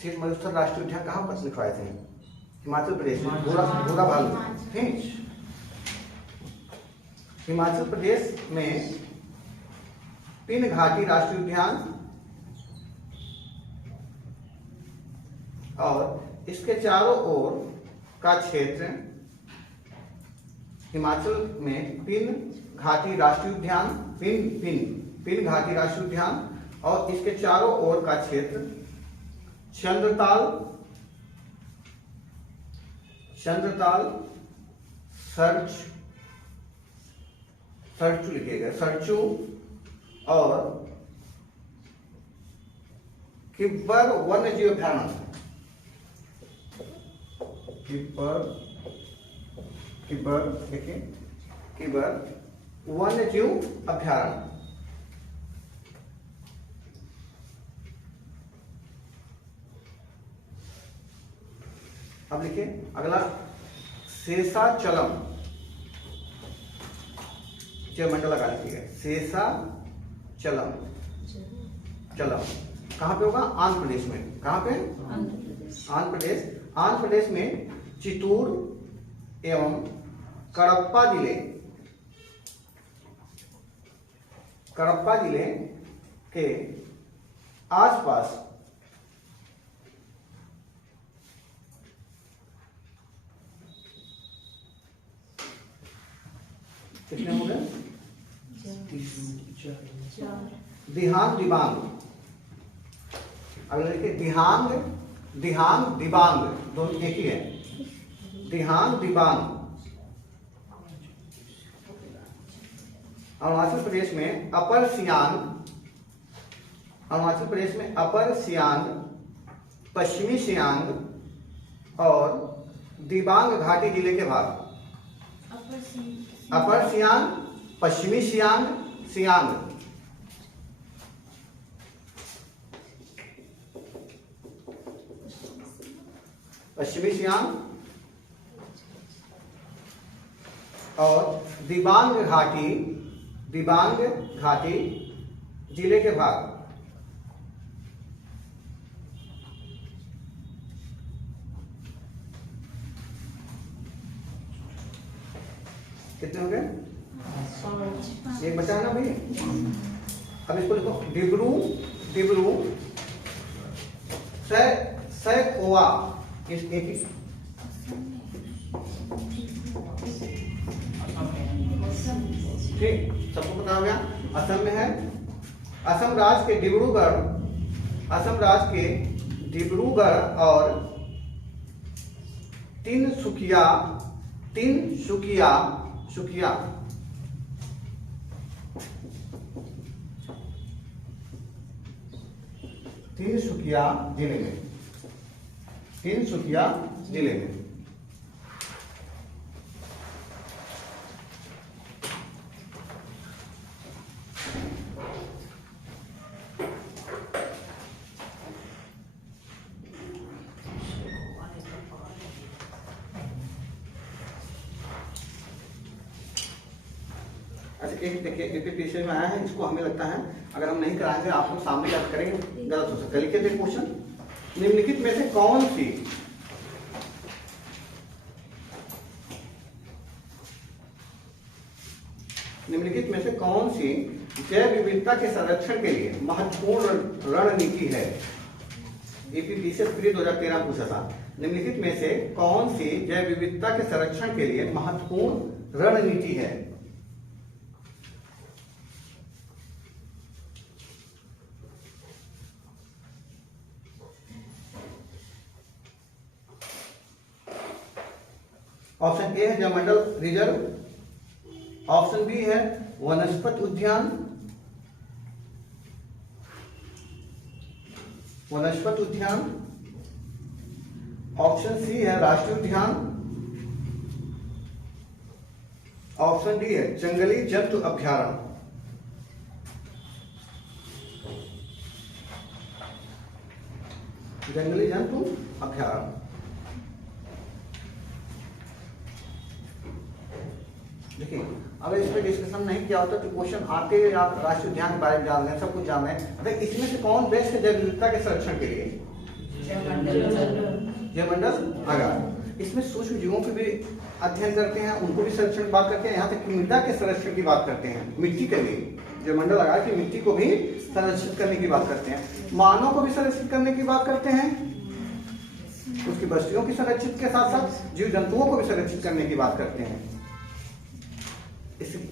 शीत मरुस्थल राष्ट्रीय उद्यान कहाँ पर लिखवाए थे? हिमाचल प्रदेश में, भूरा भालू। हिमाचल प्रदेश में पिन घाटी राष्ट्रीय उद्यान और इसके चारों ओर का क्षेत्र, हिमाचल में पिन घाटी राष्ट्रीय उद्यान, पिन घाटी राष्ट्रीय उद्यान और इसके चारों ओर का क्षेत्र, चंद्रताल, सरचू लिखिएगा, सरचू और किब्बर वन्यजीव अभ्यारण्य, किब्बर वन्यजीव अभ्यारण्य। अब लिखिए अगला, शेषाचलम, मंडल लगा लीजिएगा, शेषाचलम कहाँ पे होगा? आंध्र प्रदेश में। कहाँ पे? आंध्र प्रदेश में चित्तूर एवं कडप्पा जिले के आसपास कितने हो गए? दिहांग दिबांग, अगले देखिए दिहांग दिबांग, दोनों एक ही है। दिहांग दिबांग अरुणाचल प्रदेश में अपर सियांग, अरुणाचल प्रदेश में अपर सियांग, पश्चिमी सियांग और दिबांग घाटी जिले के भाग। अपर सियांग, पश्चिमी सियांग, सियांग, पश्चिमी सियांग और दिबांग घाटी, दिबांग घाटी जिले के भाग। कितने हो गए? एक बचा है ना भाई। अब इसको लिखो डिब्रू, डिब्रू सैकोवा, इस एक ही ठीक, सबको पता हो गया। असम में है, असम राज्य के डिब्रूगढ़, असम राज्य के डिब्रूगढ़ और तिनसुकिया, तिनसुकिया, सुकिया, तिनसुकिया जिले में, तिनसुकिया जिले में। अच्छा एक देखिए एपीपीएससी में आया है, इसको हमें लगता है अगर हम नहीं कराएंगे आप लोग सामने याद करेंगे गलत हो सकता है। लिखिए देखिए क्वेश्चन, निम्नलिखित में से कौन सी, निम्नलिखित में से कौन सी जैव विविधता के संरक्षण के लिए महत्वपूर्ण रणनीति है? एपीपीएससी प्री 2013 पूछा था। निम्नलिखित में से कौन सी जैव विविधता के संरक्षण के लिए महत्वपूर्ण रणनीति है? ऑप्शन ए है जलमंडल रिजर्व, ऑप्शन बी है वनस्पति उद्यान, वनस्पति उद्यान, ऑप्शन सी है राष्ट्रीय उद्यान, ऑप्शन डी है जंगली जंतु अभ्यारण्य। जंगली जंतु अभ्यारण्य। देखिए अगर इस पर डिस्कशन नहीं किया होता तो क्वेश्चन आते आप राष्ट्रीय उद्यान के बारे में जान रहे हैं, सब कुछ जान रहे हैं। अगर इसमें से कौन बेस्ट है जैव विविधता के संरक्षण के लिए? जयमंडल आगार। इसमें सूक्ष्म जीवों के भी अध्ययन करते हैं, उनको भी संरक्षण की बात करते हैं, यहाँ तक मृदा के संरक्षण की बात करते हैं, मिट्टी के लिए जयमंडल आगार की मिट्टी को भी संरक्षित करने की बात करते हैं, मानव को भी संरक्षित करने की बात करते हैं, उसकी बस्तियों की संरक्षित के साथ साथ जीव जंतुओं को भी संरक्षित करने की बात करते हैं।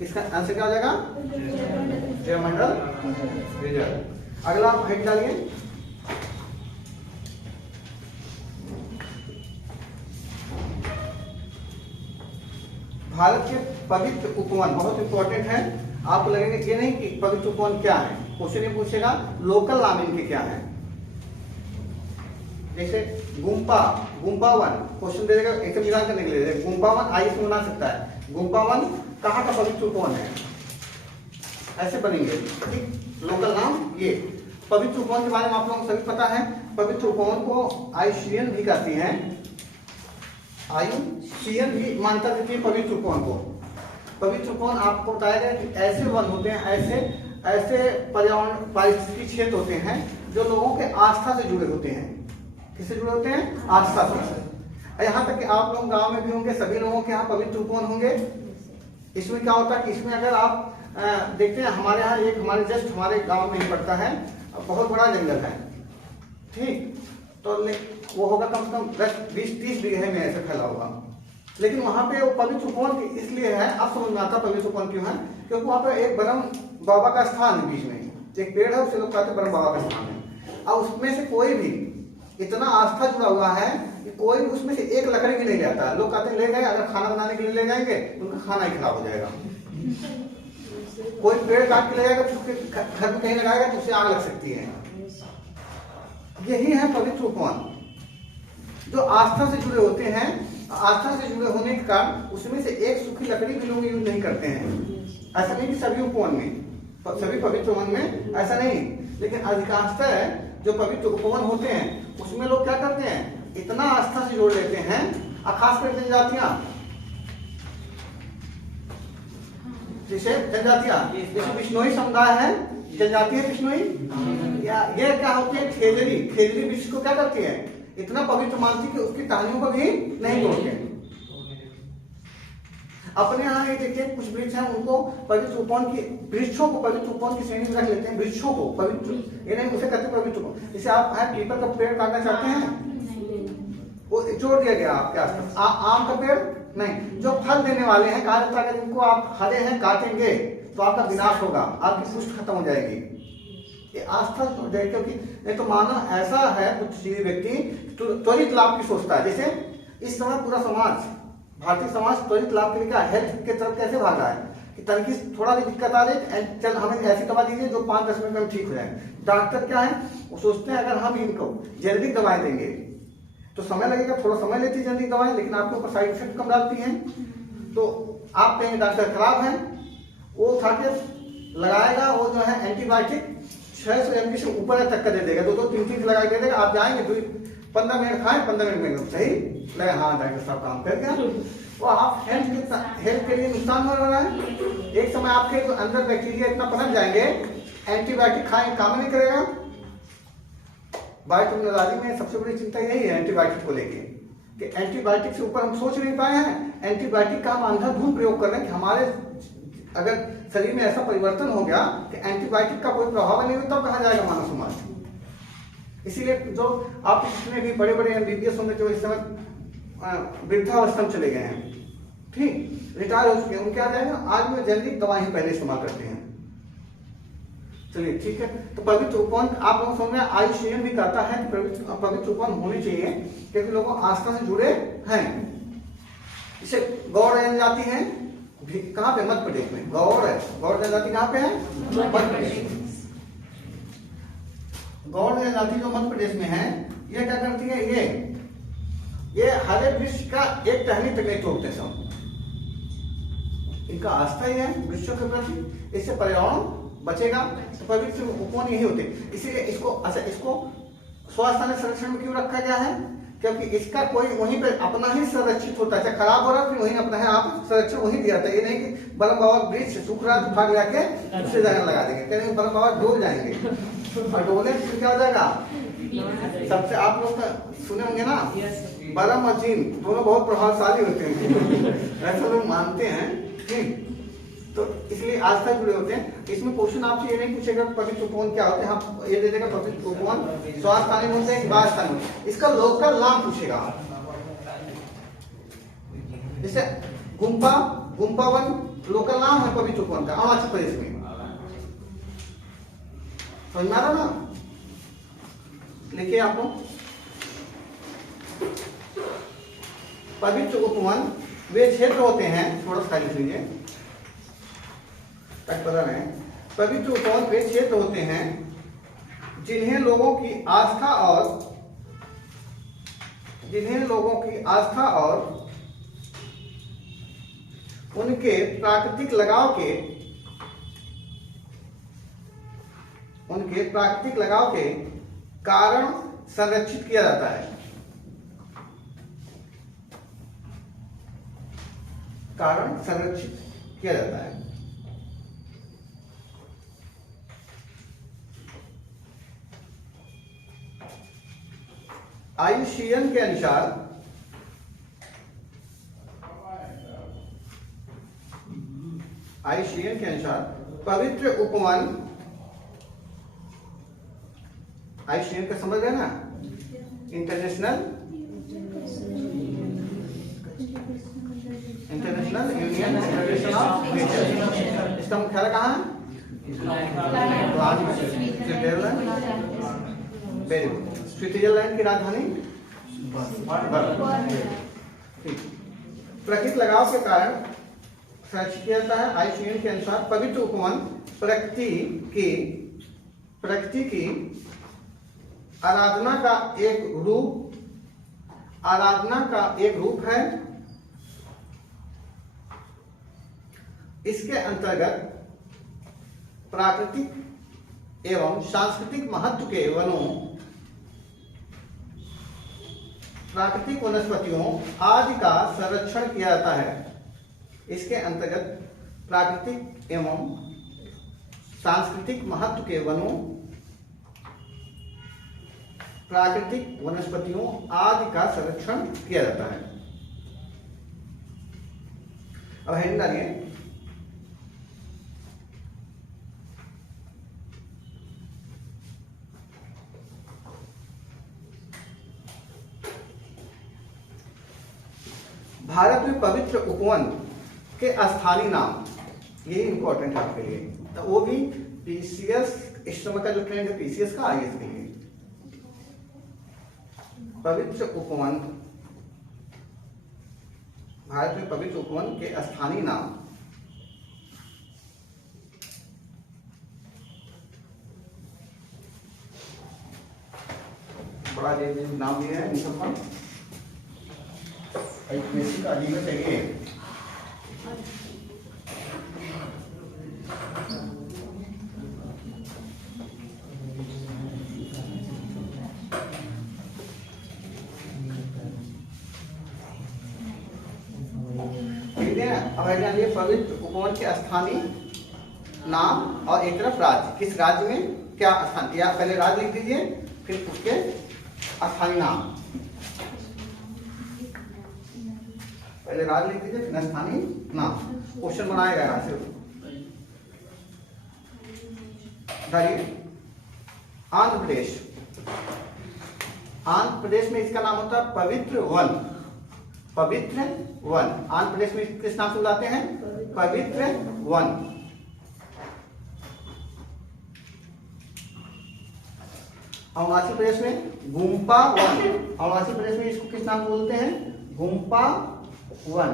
इसका आंसर क्या हो जाएगा? जयमंडल रिजर्व। अगला आप हेड डालिए। भारत के पवित्र उपवन बहुत इंपॉर्टेंट है, आपको लगेगा ये नहीं कि पवित्र उपवन क्या है, क्वेश्चन ये पूछेगा लोकल नाम इनके क्या है। जैसे गुम्पा, गुम्पा वन क्वेश्चन दे देगा, एक मिलान करने के लिए गुम्पा वन आइए से बना सकता है, गुम्पा वन कहाँ का पवित्र उपवन है, ऐसे बनेंगे ठीक। लोकल नाम ये पवित्र उपवन के बारे में आप लोगों को सभी पता है। पवित्र उपवन को आयुषियन भी कहती हैं, आयुषियन भी मान्यता देती है पवित्र उपवन को। पवित्र उपवन आपको बताया गया कि ऐसे वन होते हैं, ऐसे पर्यावरण पारिस्थितिक क्षेत्र होते हैं जो लोगों के आस्था से जुड़े होते हैं। किससे जुड़े होते हैं? आस्था से। यहाँ तक कि आप लोग गांव में भी होंगे, सभी लोगों के यहाँ पवित्र उपवन होंगे। इसमें क्या होता है कि इसमें अगर आप देखते हैं हमारे यहाँ एक हमारे जस्ट हमारे गांव में ही पड़ता है, बहुत बड़ा जंगल है ठीक, तो वो होगा कम से कम 10-20-30 बीघे में ऐसे फैला होगा, लेकिन वहां पे वो पवित्र उपवन इसलिए है, आप समझ में आता पवित्र उपवन क्यों है, क्योंकि वहां पे एक ब्रह्म बाबा का स्थान है, बीच में एक पेड़ है, उसे लोग कहते हैं ब्रह्म बाबा का स्थान है। और उसमें से कोई भी इतना आस्था जुड़ा हुआ है कि कोई उसमें से एक लकड़ी भी नहीं लेता है। लोग कहते हैं ले गए, अगर खाना बनाने के लिए ले जाएंगे तो उनका खाना ही खराब हो जाएगा कोई पेड़ काट के लगाएगा तो उसके घर में कहीं लगाएगा तो उसे आग लग सकती है। यही है पवित्र उपवन। जो आस्था से जुड़े होते हैं, आस्था से जुड़े होने के कारण उसमें से एक सूखी लकड़ी भी लोग यूज नहीं करते हैं। ऐसा नहीं कि सभी उपवन में, सभी पवित्र उपवन में ऐसा नहीं, लेकिन अधिकांशतः है जो पवित्र उपवन होते हैं उसमें लोग क्या करते हैं, इतना आस्था से जोड़ लेते हैं। खासकर जनजातियां, जैसे जनजातियां, जैसे बिश्नोई समुदाय है, जनजाति है बिश्नोई, या ये क्या होती है, खेजड़ी, खेजड़ी वृक्ष को क्या करती है, इतना पवित्र मानती कि उसकी टहनियों को भी नहीं तोड़ते। अपने यहाँ ये देखिए कुछ वृक्ष हैं, उनको पवित्र उपवन की, वृक्षों को पवित्र उपवन की श्रेणी में रख लेते हैं। वृक्षों को पवित्र, ये नहीं उसे कहते पवित्र उपवन। जैसे आप पीपल का पेड़ काटना चाहते हैं, वो जोड़ दिया गया आपके आसपास। आम का पेड़ नहीं, जो फल देने वाले हैं, कहा जाता है अगर इनको आप हरे हैं काटेंगे तो आपका विनाश होगा, आपकी पुष्ट खत्म हो जाएगी। ये आस्था क्योंकि नहीं तो मानो ऐसा है कुछ व्यक्ति त्वरित लाभ की सोचता है। जैसे इस समय पूरा समाज, भारतीय समाज त्वरित लाभ के लिए क्या हेल्थ के तरफ कैसे भाग रहा है कि तनकी थोड़ा भी दिक्कत आ रही, चल हमें ऐसी दवा दीजिए जो 5-10 मिनट में ठीक हो जाए। डॉक्टर क्या है, वो सोचते हैं अगर हम इनको जैविक दवाएं देंगे तो समय लगेगा, थोड़ा समय लेती है जैविक दवाएं, लेकिन आपके ऊपर साइड इफेक्ट कम डालती हैं। तो आप कहेंगे डॉक्टर खराब है, वो उठा के लगाएगा, वो जो है एंटीबायोटिक 600 mg से ऊपर तक का दे देगा, 2-3 लगा के दे देगा। आप जाएंगे 15 मिनट खाएं, 15 मिनट में सही लगे, हाँ डॉक्टर साहब काम कर गया। वो आप हेल्थ के लिए नुकसान हो रहा है। एक समय आपके जो अंदर बैक्टीरिया इतना पनप जाएंगे, एंटीबायोटिक खाएं काम नहीं करेगा। बायोटेक्नोलॉजी में सबसे बड़ी चिंता यही है एंटीबायोटिक को लेके, कि एंटीबायोटिक से ऊपर हम सोच नहीं पाए हैं। एंटीबायोटिक का हम अंधाधुंध प्रयोग कर रहे हैं कि हमारे अगर शरीर में ऐसा परिवर्तन हो गया कि एंटीबायोटिक का कोई प्रभाव नहीं होता, तब कहा जाएगा मानव समाज। इसीलिए जो आप जितने भी बड़े बड़े MBBS होंगे जो इस समय वृद्धावस्था में चले गए हैं, ठीक रिटायर हो चुके हैं, उनके आ जाएगा आज में जैविक दवाएं ही पहले इस्तेमाल करते हैं। चलिए ठीक है। तो पवित्र उपवन आप लोग समझ में, IUCN भी कहता है कि पवित्र उपवन होने चाहिए क्योंकि लोग आस्था से जुड़े हैं। इसे गौड़ जनजाति है कहाँ पे, मध्य प्रदेश में। गौड़ जनजाति कहाँ पे है, मध्य प्रदेश। गौड़ जनजाति जो मध्य प्रदेश में है, ये क्या करती है, ये हरे वृक्ष का एक टहनी तक नहीं तोड़ते सब। इनका आस्था ही है वृक्षों के प्रति, इससे पर्यावरण बचेगा। तो पवित्र उपवन यही होते, इसीलिए इसको स्वास्थ्य संरक्षण में क्यों रखा गया है, क्योंकि इसका कोई वहीं पे अपना ही संरक्षित होता है। खराब हो रहा है वहीं अपना है आप संरक्षण वहीं दिया था। ये नहीं कि बरम बाबा वृक्ष सूख रहा है भाग जाके दूसरे जगह लगा देंगे, कहेंगे बरम बाबा डोल जाएंगे, और डोलने से क्या हो जाएगा। सबसे आप लोग सुने होंगे ना, बरम और चीन दोनों बहुत प्रभावशाली होते हैं ऐसा लोग मानते हैं, ठीक। तो इसलिए आस्था जुड़े होते हैं। इसमें क्वेश्चन आपसे ये नहीं पूछेगा पवित्र उपवन क्या होते हैं, हम ये दे देगा पवित्र उपवन स्वास्थ्य होते हैं, बाढ़ स्थानीय होते हैं। इसका लोकल नाम पूछेगा, जैसे गुम्पावन लोकल नाम है पवित्र उपवन का अरुणाचल प्रदेश में, समझ में आ रहा ना। लिखिए आप लोग, पवित्र उपवन वे क्षेत्र होते हैं, थोड़ा सा लिख लीजिए तक पता नहीं। पवित्र उपवन वे क्षेत्र होते हैं जिन्हें लोगों की आस्था और उनके प्राकृतिक लगाव के कारण संरक्षित किया जाता है। IUCN के अनुसार पवित्र उपवन, IUCN का समझ रहे ना, international union federation of nature. इसका मुख्यालय कहाँ है, स्विट्जरलैंड की राजधानी बर्न। प्राकृतिक लगाव के कारण संरक्षित किया जाता है। IUCN के अनुसार पवित्र उपवन प्रकृति की आराधना का एक रूप है। इसके अंतर्गत प्राकृतिक एवं सांस्कृतिक महत्व के वनों, प्राकृतिक वनस्पतियों आदि का संरक्षण किया जाता है। इसके अंतर्गत प्राकृतिक एवं सांस्कृतिक महत्व के वनों, प्राकृतिक वनस्पतियों आदि का संरक्षण किया जाता है। अब हेडिंग डालिए, भारत में पवित्र उपवन के स्थानीय नाम, ये इंपॉर्टेंट है आपके लिए, तो वो भी पीसीएस, इस समय का जो ट्रेंड है पीसीएस का, आईएएस के लिए। पवित्र उपवन, भारत में पवित्र उपवन के स्थानीय नाम, बड़ा नाम दिया है इन सबका, बेसिक अजीब चाहिए। अब है पवित्र उपवन के स्थानीय नाम और एक तरफ राज्य, किस राज्य में क्या स्थान, या पहले राज्य लिख दीजिए फिर उसके स्थानीय नाम, पहले राज्य लिख दीजिए फिर स्थानीय नाम। क्वेश्चन बनाएगा यहाँ से। आंध्र प्रदेश, आंध्र प्रदेश में इसका नाम होता है पवित्र वन, पवित्र वन। आंध्र प्रदेश में किस नाम से बुलाते हैं? पवित्र वन। अरुणाचल प्रदेश में गुम्पा वन, अरुणाचल प्रदेश में इसको किस नाम बोलते हैं? गुम्पा वन।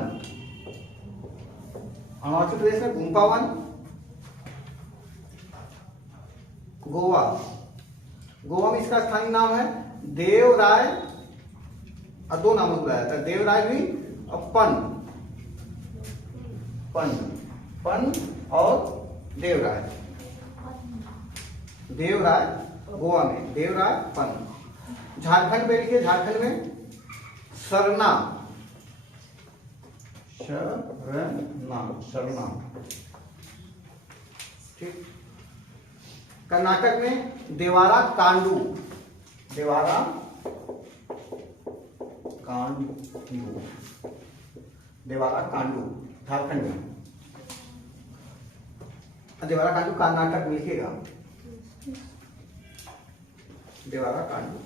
अरुणाचल प्रदेश में गुम्पा वन। गोवा, गोवा में इसका स्थानीय नाम है देवराय, और दो नामों बुलाया जाता है, देवराय भी और पन, पन, पन और देवराय, देवराय गोवा में, देवराय पन। झारखंड में लिखिए, झारखंड में सरना, शरणा, शरणा, ठीक। कर्नाटक में देवारा कांडू, देवारा कांडू, देवारा कांडू झारखंड में, देवारा कांडू कर्नाटक में लिखिएगा, देवारा कांडू,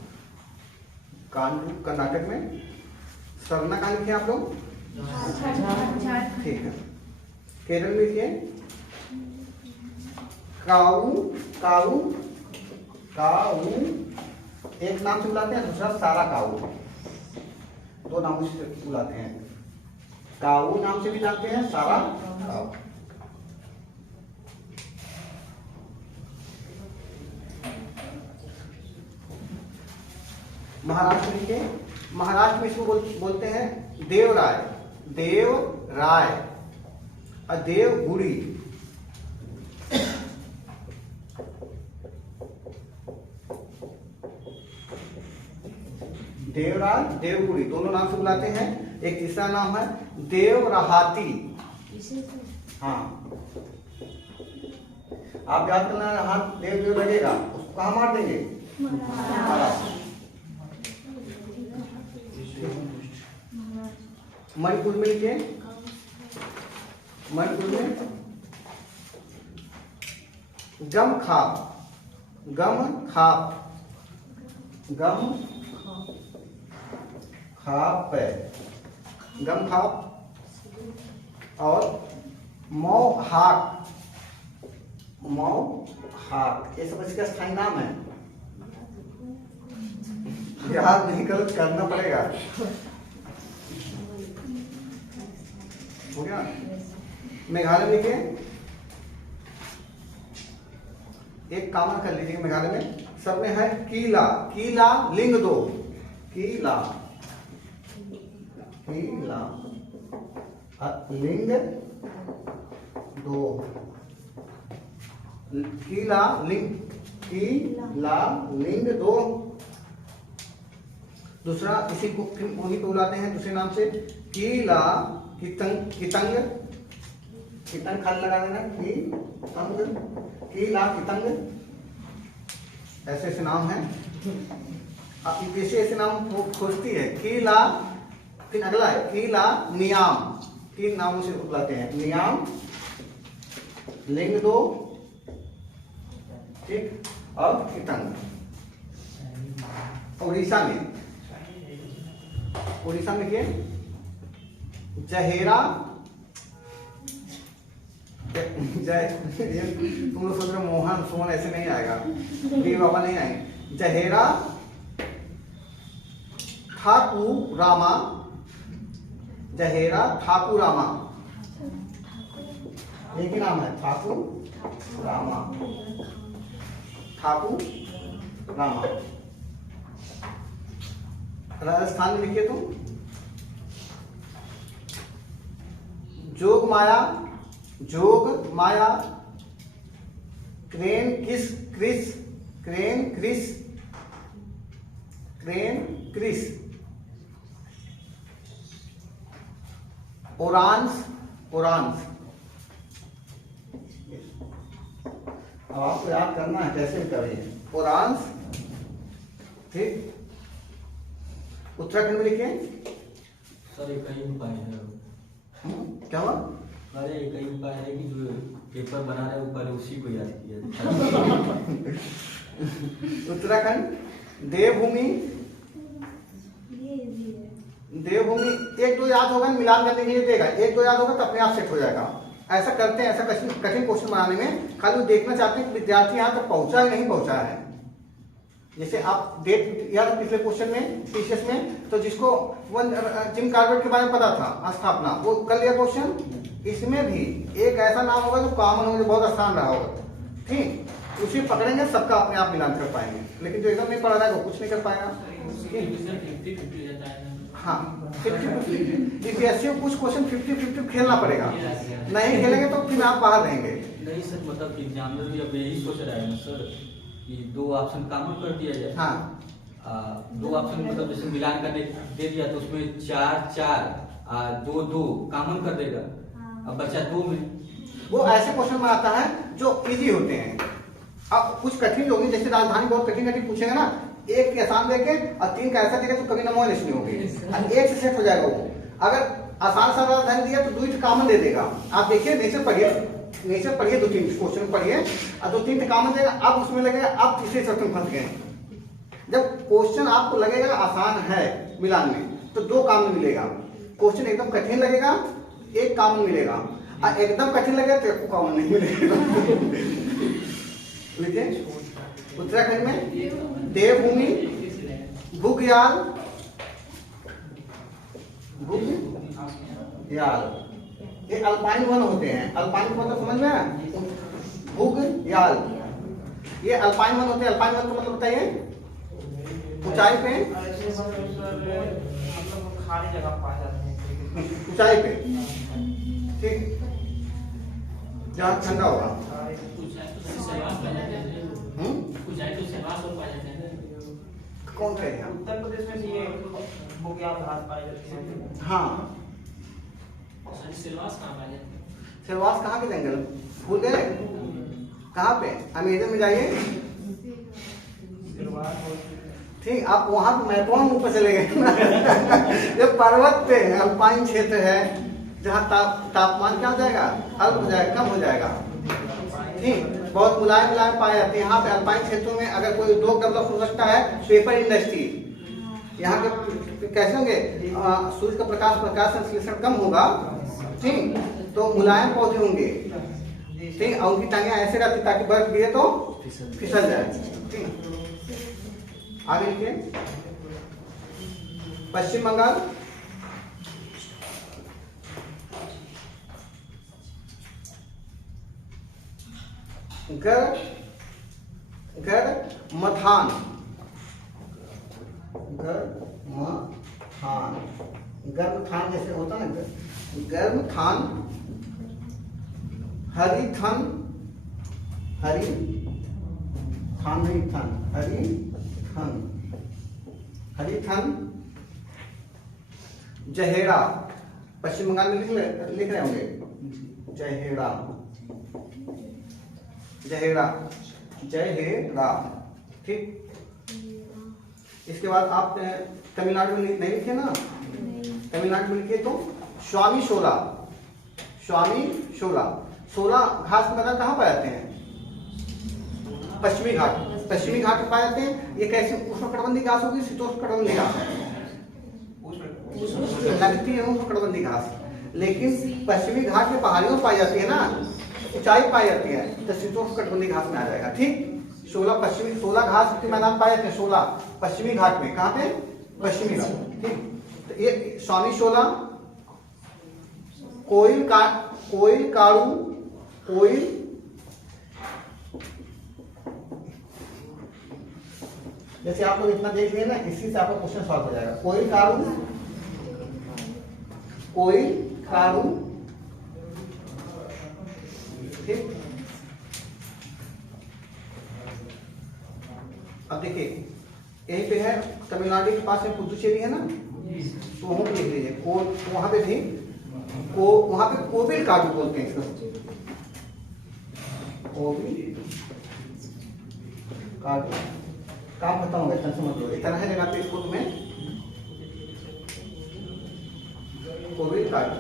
कांडू कर्नाटक में। सरना कहाँ लिखे आप लोग? ठीक है। केरल में लिखिए काऊ, काऊ, काऊ एक नाम से बुलाते हैं, दूसरा सारा काऊ, दो नामों से बुलाते हैं। काऊ नाम से भी जानते हैं, सारा काऊ। महाराष्ट्र लिखिए, महाराष्ट्र में इसको बोलते हैं देवराय, देवराय और देवगुड़ी, देवराज देवगुड़ी दोनों नाम से बुलाते हैं। एक तीसरा नाम है देवराहाती। हाँ, आप याद करना, हाथ देव देव लगेगा, उसको कहाँ मार देंगे? मणिपुर में लिखिए, मणिपुर में गम खाप, गम खाप, गम खाप, गम खाप और मौहाक, मौहाक, ये सब इसका स्थायी नाम है। याद नहीं करो, करना पड़ेगा। हो गया? मेघालय में लिखिए, एक कॉमन कर लीजिए मेघालय में सब में है कीला, कीला लिंग दो, कीला, कीला लिंग दो, कीला लिंग, कीला लिंग दो। दूसरा इसी को वही को बुलाते हैं दूसरे नाम से कीला कितंग, कितंग, कितंग खाली लगा देना, कितंग, कीला कितंग, ऐसे ऐसे नाम है। अब ऐसे ऐसे नाम वो खोजती है। कीला, फिर अगला है कीला नियाम, तीन नामों से बुलाते हैं, नियाम लिंग दो, ठीक, और कितंग। उड़ीसा में, उड़ीसा में क्या जहेरा, जय, तुम लोग सोच रहे मोहन सोहन ऐसे नहीं आएगा, बी बाबा नहीं आएंगे। जहेरा ठाकुर रामा, जहेरा ठाकुर रामा, एक ही नाम है ठाकुर रामा, ठाकुर रामा। राजस्थान में लिखिए तुम जोग माया, जोग माया, क्रेन किस क्रिस, क्रेन क्रिस, क्रेन क्रिस, ओरांस, ओरांस। अब आपको याद करना है कैसे करें, ओरांस, ठीक। उत्तराखंड में लिखिए सर एक कई उपाय है। क्या हुआ? अरे एक कई उपाय है कि जो पेपर बना रहे ऊपर उसी को याद किया। उत्तराखंड देवभूमि, देवभूमि, एक दो याद होगा मिलान करने के लिए देगा, एक दो याद होगा तो अपने आप सेट हो जाएगा। ऐसा करते हैं, ऐसा कठिन क्वेश्चन बनाने में खाली देखना चाहते हैं कि विद्यार्थी यहाँ तक पहुंचा है नहीं पहुंचा है। जैसे आप डेट याद पिछले क्वेश्चन में पीसीएस में, तो जिसको जिम कार्बेट के बारे में पता था स्थापना, वो कर लिया क्वेश्चन। इसमें भी एक ऐसा नाम होगा जो कॉमन होगा, जो बहुत आसान रहा होगा, ठीक, उसे पकड़ेंगे सबका अपने आप मिलान कर पाएंगे। लेकिन जो एकदम नहीं पढ़ा रहा है वो कुछ नहीं कर पाएगा। हाँ 50-50, यूपीएससी को कुछ क्वेश्चन 50-50 खेलना पड़ेगा, नहीं खेलेंगे तो फिर आप बाहर रहेंगे। नहीं सर, मतलब एग्जामिनर भी अब यही सोच रहा है ना सर कि दो ऑप्शन कॉमन कर दिया जाए। हाँ दो ऑप्शन मतलब जैसे मिलान करने दे दिया तो उसमें 4-4 2-2 कॉमन कर देगा, अब बचा 2 में। वो ऐसे क्वेश्चन में आता है जो इजी होते हैं। अब कुछ कठिन होंगे, जैसे राजधानी बहुत कठिन कठिन पूछेगा ना, एक के आसान देके और 3 का ऐसा देगा तो कभी नंबर लिस्ट नहीं होगी, और एक से सेट हो जाएगा वो। अगर आसान सा राजधानी दिया तो 2 कॉमन दे देगा। आप देखिए नेचर पढ़िए, नेचर पढ़िए, 2-3 क्वेश्चन पढ़िए और 2-3 कॉमन देगा, अब उसमें लगेगा आप तीसरे चौथे में फंस गए। जब क्वेश्चन आपको लगेगा आसान है मिलान में तो 2 कॉमन मिलेगा, क्वेश्चन एकदम कठिन लगेगा 1 कॉमन मिलेगा, और एकदम कठिन लगेगा तो 1 कॉमन नहीं मिलेगा। लिखिए उत्तराखंड में देवभूमि, बुग्याल, बुग्याल, ये अल्पाइन वन होते हैं। अल्पाइन वन तो समझ में आया, बुग्याल, ये अल्पाइन वन होते हैं। अल्पाइन वन का मतलब बताइए, ऊंचाई पे, खाली जगह पा जाते हैं, ऊंचाई पे, ठीक, जहाँ ठंडा होगा। कौन कहेगा? उत्तर प्रदेश में भी ये बुग्याल घास पाई जाती है। हाँ, सिलवास कहाँ पाए जाते हैं? सिलवास कहाँ के जंगल भूल गए? कहाँ पे? अमेजन में जाइए, ठीक, आप वहां पे मैपों ऊपर चले गए। जो पर्वत पे अल्पाइन क्षेत्र है जहाँ तापमान क्या हो जाएगा, अल्प हो जाएगा, कम हो जाएगा, ठीक, बहुत मुलायम मुलायम पाए जाते हैं। यहाँ पे अल्पाइन क्षेत्रों में अगर कोई उद्योग डेवलप हो सकता है, पेपर इंडस्ट्री, यहाँ के कैसे होंगे, सूर्य का प्रकाश संश्लेषण कम होगा, ठीक, तो मुलायम पौधे होंगे, ठीक, और उनकी टांगे ऐसे रहती ताकि बर्फ गिरे तो फिसल जाए, ठीक। आगे लिखिए पश्चिम बंगाल, गर्मथान, गर्मथान, गर्मथान जैसे होता ना गर्मथान, हरिथन, हरिथन, हरिथन, जहेड़ा, पश्चिम बंगाल में लिख रहे होंगे जहेड़ा, जहेड़ा, जहेड़ा, ठीक। इसके बाद आप तमिलनाडु में नहीं लिखे ना, तमिलनाडु में लिखे तो स्वामी शोला, स्वामी शोला। शोला घास मैदान कहाँ पाए जाते हैं? पश्चिमी घाट, पश्चिमी घाट में पाए जाते हैं। ये कैसे उष्णकटिबंधीय घास होगी? शीतोष्णकटिबंधीय घास लगती है उष्णकटिबंधीय घास, लेकिन पश्चिमी घाट में पहाड़ियों में पाई जाती है ना, ऊंचाई पाई जाती है, तो शीतोष्णकटिबंधीय घास में आ जाएगा, ठीक। शोला पश्चिमी, शोला घास के मैदान पाए जाते हैं, शोला पश्चिमी घाट में, कहाँ पे? पश्चिमी घाट, ठीक। तो ये स्वामी शोला, कोयल काड़ू, कोयल, जैसे आप लोग इतना देख लिए ना, इसी से आपका क्वेश्चन सॉल्व हो जाएगा। कोयल काड़ू, कोयल काड़ू, ठीक। अब देखिए यहीं पे है, तमिलनाडु के पास में पुदुचेरी है ना, तो वहां पे लिख लीजिए वहां पे भी वहां पे कोविल काड़ू बोलते हैं इसको, कोविल काड़ू। काम खत्म हो गया, टेंशन मत लो, इतना है जगह पे इसको तुम्हें कोविल काड़ू।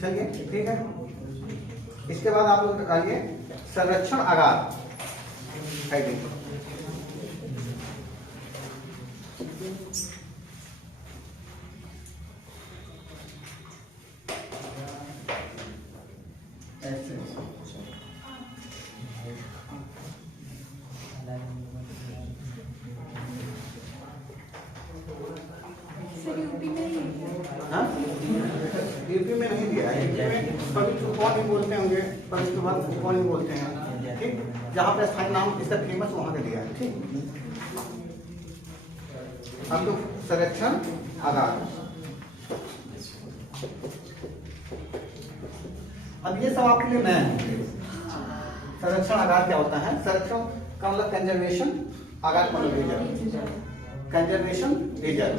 चलिए ठीक है। इसके बाद आप लोग निकालिए संरक्षण आगार, यूपी में नहीं दिया है, यूपी में पवित्र उपवन ही बोलते होंगे, पवित्र उपवन ही बोलते हैं, ठीक। जहाँ पे स्थानीय नाम इसका फेमस वहां पे दिया है, ठीक। अब तो संरक्षण आगार, अब ये सब आपके लिए नया है। संरक्षण आगार क्या होता है? संरक्षण का मतलब कंजर्वेशन, आगार का मतलब reserve, conservation reserve,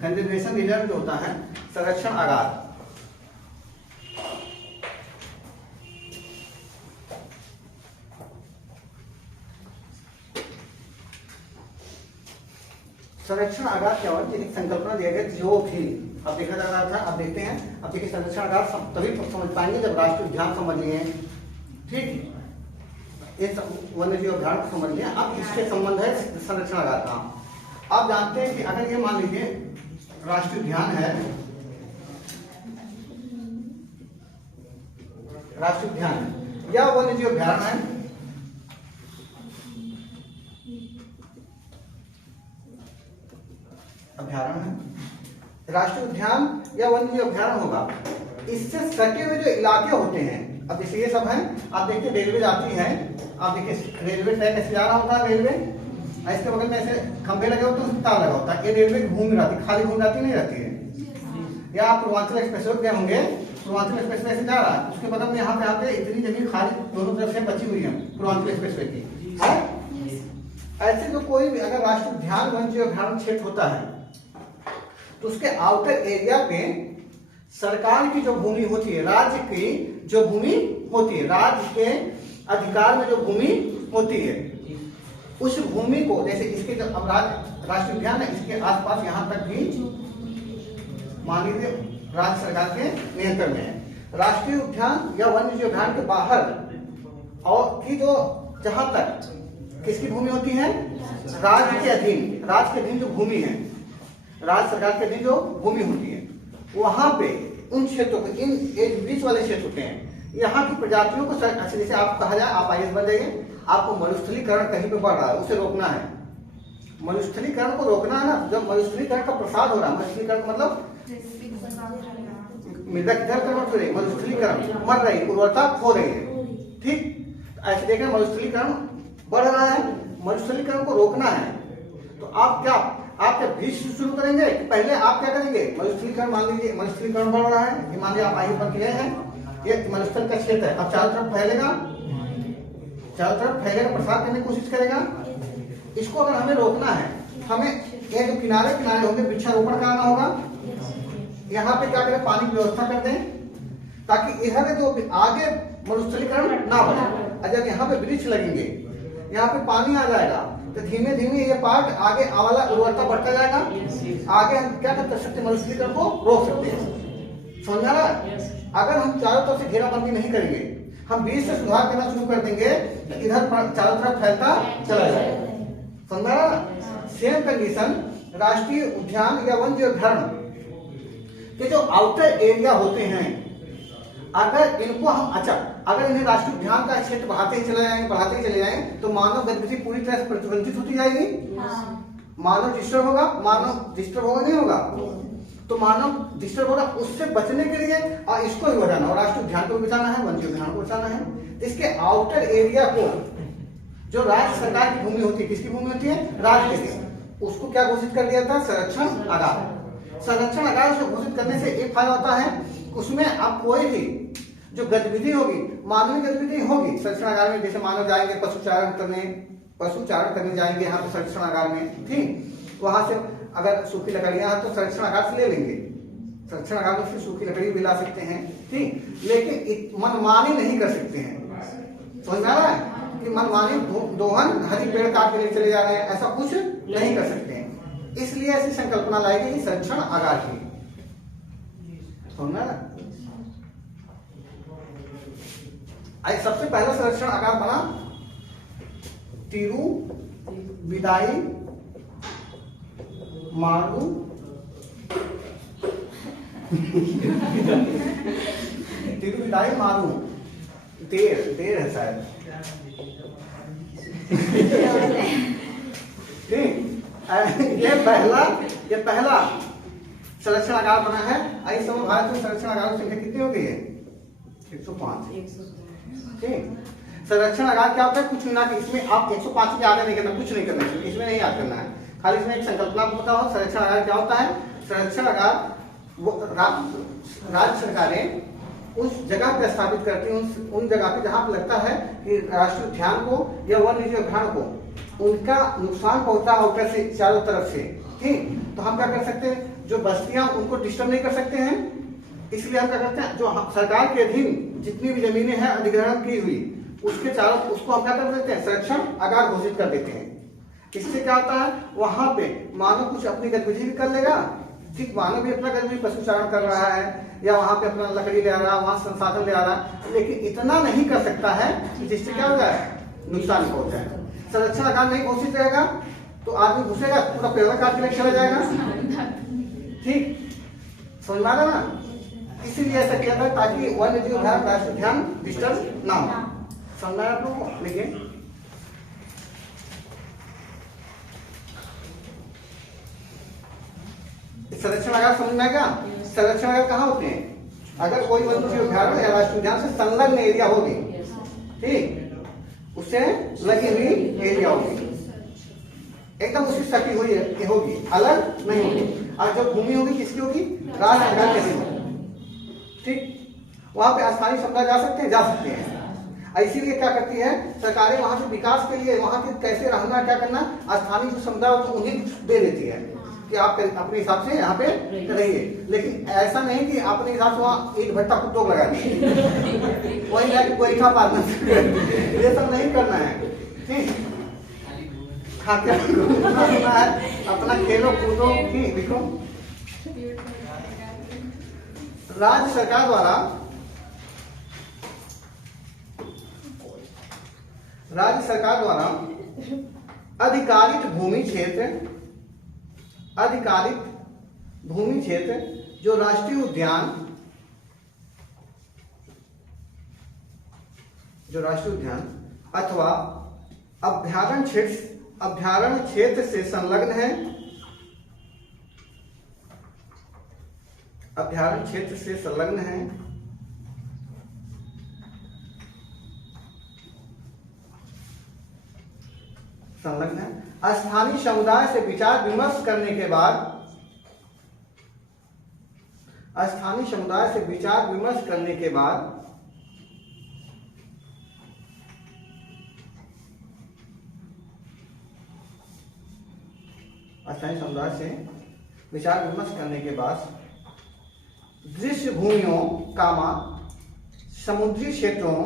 conservation reserve जो होता है संरक्षण आगार। संरक्षण आगार क्या होता है? एक संकल्पना दिया गया जो भी अब देखा जा रहा था, अब देखते हैं। अब देखिए संरक्षण आगार तभी समझ पाएंगे जब राष्ट्रीय उद्यान समझ लिए, ठीक। ये वन्य जीव अभ्यारण्य को समझ लिया, अब इसके संबंध है संरक्षण आगार का। आप जानते हैं कि अगर ये मान लीजिए राष्ट्रीय उद्यान है, राष्ट्रीय उद्यान या वन्य जीव अभ्यारण्य है, अभ्यारण्य है, राष्ट्रीय उद्यान या वन्य जीव अभ्यारण्य होगा, इससे सटे हुए जो इलाके होते हैं, अब जैसे ये सब है, आप देखिए रेलवे जाती है, आप देखिए रेलवे ट्रैक ऐसे जा रहा होता है, रेलवे इसके बगल में ऐसे खंभे लगे होते हैं, तार लगा होता है, ये रेलवे घूम रहती है, खाली घूम जाती नहीं रहती है। या आप पूर्वांचल एक्सप्रेस वे गए होंगे, पूर्वांचल एक्सप्रेस वे से जा रहा है, उसके बगल में यहाँ पे इतनी जमीन खाली दोनों तरफ से बची हुई है पूर्वांचल एक्सप्रेस वे की, है? ऐसे जो कोई भी अगर राष्ट्रीय उद्यान वन्य जीव अभ्यारण्य क्षेत्र होता है, तो उसके आउटर एरिया पे सरकार की जो भूमि होती है, राज्य की जो भूमि होती है, राज्य के अधिकार में जो भूमि होती है, उस भूमि को, जैसे इसके जो अब राष्ट्रीय उद्यान है, इसके आसपास यहाँ तक भी मान लीजिए राज्य सरकार के नियंत्रण में है। राष्ट्रीय उद्यान या वन्य जीव अभ्यारण्य के बाहर और की जो जहां तक किसकी भूमि होती है? राज्य के अधीन जो भूमि है, राज्य सरकार के अधीन जो भूमि होती है, वहां पे उन क्षेत्रों को, इन एक बीच वाले क्षेत्र होते हैं, यहाँ की प्रजातियों को अच्छा, जैसे आप कहा जाए आप आईएएस बन जाइए, आपको मरुस्थलीकरण कहीं पे बढ़ रहा है, उसे रोकना है। मरुस्थलीकरण को रोकना है ना। जब मरुस्थलीकरण का प्रसार हो रहा है, मरुस्थलीकरण का मतलब मृदा किधर कन्वर्ट हो रही है, मरुस्थलीकरण मर रही है, उर्वरता खो रही है। ठीक, ऐसे देखें मरुस्थलीकरण बढ़ रहा है, मरुस्थलीकरण को रोकना है। तो आप क्या बीज शुरू करेंगे, पहले आप क्या करेंगे, मरुस्थलीकरण, मान लीजिए मरुस्थलीकरण बढ़ रहा है, ये मान लीजिए आप आईएएस बन के गए हैं, ये मरुस्थल का क्षेत्र है, अब चारों तरफ फैलेगा, प्रसार करने की कोशिश करेगा। इसको अगर हमें रोकना है, हमें ये जो किनारे किनारे होंगे वृक्षारोपण कराना होगा। यहाँ पे क्या करें, पानी की व्यवस्था कर दें, ताकि इधर जो आगे मरुस्थलीकरण ना बढ़े। और जब यहाँ पे वृक्ष लगेंगे, यहाँ पे पानी आ जाएगा, तो धीमे धीमे ये पार्ट आगे वाला उर्वरता बढ़ता जाएगा। आगे हम क्या कर सकते हैं, मरुस्थलीकरण को रोक सकते हैं। समझ आ रहा है? अगर हम चारों तरफ से घेराबंदी नहीं करेंगे, हम बीज से सुधार करना शुरू कर देंगे, तो इधर चारों तरफ फैलता चला जाएगा। समझ आ रहा है? सेम कंडीशन राष्ट्रीय उद्यान या वन्य अभयारण्य के जो आउटर एरिया होते हैं, अगर इनको हम अगर इन्हें राष्ट्रीय उद्यान का क्षेत्र बढ़ाते ही चले जाएं, तो मानव गतिविधि पूरी तरह से प्रतिबंधित होती जाएगी। मानव डिस्टर्ब होगा नहीं होगा, तो मानव डिस्टर्ब होगा। उससे बचने के लिए और इसको भी बचाना, और राष्ट्रीय उद्यान को भी बचाना है, वन्य उद्यान को बचाना है। इसके आउटर एरिया को, जो राज्य सरकार की भूमि होती है, किसकी भूमि होती है, राज्य की, उसको क्या घोषित कर दिया था, संरक्षण आगार। संरक्षण आगार से घोषित करने से एक फायदा होता है, उसमें आप कोई भी जो गतिविधि होगी, मानवीय गतिविधि होगी संरक्षण आगार में, जैसे मानव जाएंगे पशुचारण करने जाएंगे यहाँ पे संरक्षण आगार में, ठीक, वहां से अगर सूखी लकड़ियां हैं तो संरक्षण आगार से ले लेंगे, संरक्षण आगार में से सूखी लकड़ी भी ला सकते हैं, ठीक, लेकिन मनमानी नहीं कर सकते हैं। समझ आ रहा है कि मनमानी दोहन हरी पेड़ काट के लिए चले जा रहे हैं, ऐसा कुछ नहीं कर सकते हैं। इसलिए ऐसी संकल्पना लाई गई संरक्षण आगार की। समझना? सबसे पहला संरक्षण आगार बना तिरुविदाई मारू तिरुविदाई मारू, देर है शायद, ठीक। ये पहला संरक्षण आगार बना है। इस समय भारत में संरक्षण आगार की संख्या कितनी हो गई है, 105। ठीक, संरक्षण आगार क्या होता है, कुछ ना, इसमें आप 105 के आगे नहीं करना, कुछ नहीं करना, इसमें नहीं याद करना है, खाली इसमें एक संकल्पना बताओ। संरक्षण आगार क्या होता है, संरक्षण आगार राज्य सरकारें उस जगह पे स्थापित करती हैं, उन जगह पे जहां पे लगता है कि राष्ट्रीय उद्यान को या वन्य जीव अभयारण्य को उनका नुकसान पहुंचा होगा से चारों तरफ से, ठीक, तो हम क्या कर सकते हैं, जो बस्तियां उनको डिस्टर्ब नहीं कर सकते हैं, इसलिए हम क्या करते हैं, जो सरकार के अधीन जितनी भी जमीनें हैं अधिग्रहण की हुई, उसके चारों, उसको हम क्या कर देते हैं, संरक्षण आगार घोषित कर देते हैं। इससे क्या होता है, वहां पे मानव कुछ अपनी गतिविधि भी कर लेगा, ठीक, मानव भी अपना गतिविधि पशुचारण कर रहा है या वहां पे अपना लकड़ी ले आ रहा है, वहां संसाधन ले आ रहा है, लेकिन इतना नहीं कर सकता है जिससे क्या हो जाए, नुकसान हो जाए। संरक्षण आगार नहीं घोषित रहेगा तो आदमी घुसेगा, पूरा पेड़ काट के चला जाएगा, ठीक, समझ में आ रहा ना। इसीलिए ऐसा किया था ताकि वन्य जीव अभयारण्य राष्ट्रीय उद्यान डिस्टर्ब ना हो। समझ में आप लोगों को? देखिए संरक्षण आगार समझ में आएगा। संरक्षण आगार कहाँ होते हैं, अगर कोई वन्य जीव अभयारण्य या राष्ट्रीय उद्यान से संलग्न एरिया होगी, ठीक, उससे लगी हुई एरिया होगी, एकदम उसी सटी हुई होगी, अलग नहीं होगी। और जो भूमि होगी किसकी होगी, राज्य सरकार की होगी, ठीक, वहां पे स्थानीय समुदाय जा सकते हैं। इसीलिए क्या करती है सरकारें, वहां से विकास के लिए, वहां के कैसे रहना, क्या करना, स्थानीय जो समुदाय तो उन्हें दे देती है कि आप अपने हिसाब से यहाँ पे रहिए, लेकिन ऐसा नहीं कि अपने हिसाब से वहाँ एक भट्टा उद्योग लगा दिए वही जाके गोईठा पालना, ये सब नहीं करना है, ठीक, हाँ, क्या है, अपना खेलो कूदो, लिखो। राज्य सरकार द्वारा अधिकारित भूमि क्षेत्र, अधिकारित भूमि क्षेत्र जो राष्ट्रीय उद्यान अथवा अभ्यारण्य क्षेत्र से संलग्न है, स्थानीय समुदाय से विचार विमर्श करने के बाद दृश्य भूमियों, समुद्री क्षेत्रों,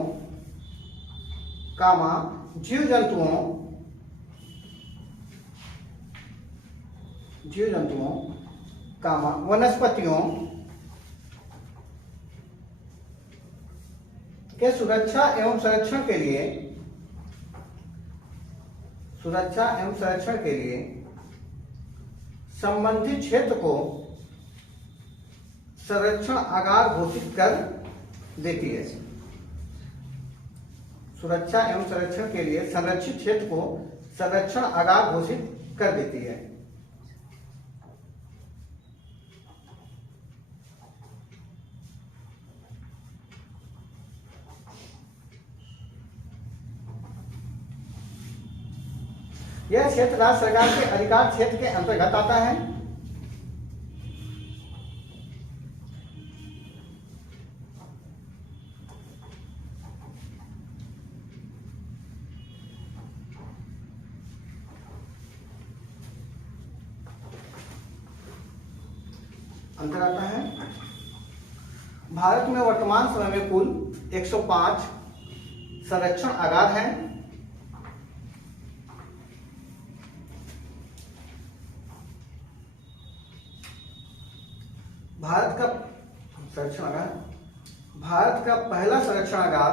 जीव जंतुओं, वनस्पतियों के सुरक्षा एवं संरक्षण के लिए संबंधित क्षेत्र को संरक्षण आगार घोषित कर देती है। सुरक्षा एवं संरक्षण के लिए संरक्षित क्षेत्र को संरक्षण आगार घोषित कर देती है। यह क्षेत्र राज्य सरकार के अधिकार क्षेत्र के अंतर्गत आता है। भारत में वर्तमान समय में कुल 105 संरक्षण आगार हैं। भारत का पहला संरक्षण आगार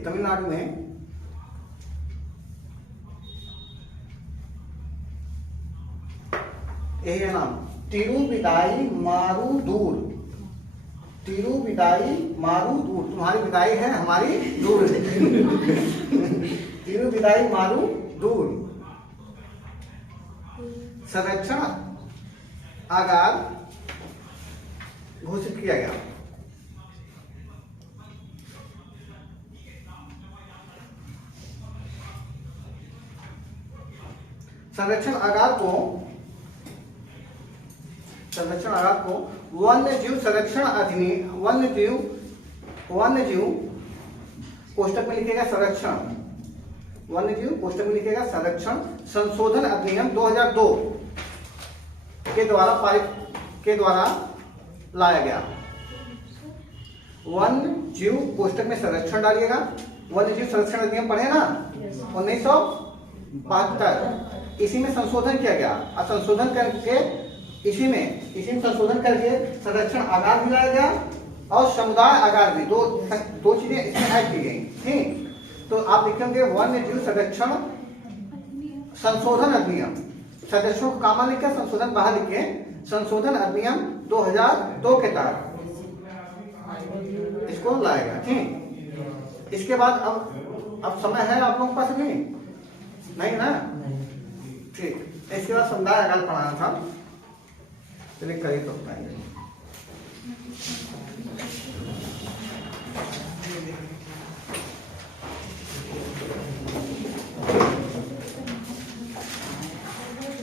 तमिलनाडु में यही है नाम, तिरुविदाई-मारुदूर। तुम्हारी विदाई है, हमारी दूर। तिरुविदाई-मारुदूर संरक्षण आगार घोषित किया गया। संरक्षण आगार को वन्यजीव संरक्षण अधिनियम, वन्यजीव कोष्टक में लिखेगा संरक्षण, वन्यजीव कोष्टक में लिखेगा संरक्षण संशोधन अधिनियम 2002 के द्वारा लाया गया। वन्यजीव कोष्टक में संरक्षण डालिएगा। वन्यजीव संरक्षण अधिनियम पढ़े ना 1972, इसी में संशोधन किया गया। और संशोधन करके इसी में संशोधन करके संरक्षण आगार भी लाया गया और समुदाय आगार भी, दो चीजें इसमें ऐड की गई। ठीक, तो आप लिखेंगे वन्यजीव संरक्षण संशोधन अधिनियम, सदस्यों को कामा लिखकर संशोधन बाहर लिखे, संशोधन अधिनियम 2002 के तहत इसको लाया गया। ठीक, इसके बाद अब समय है आप लोगों के पास भी नहीं ना? ठीक, इसके बाद समुदाय आगार पढ़ाना था। चलिए करिए तो बताएंगे।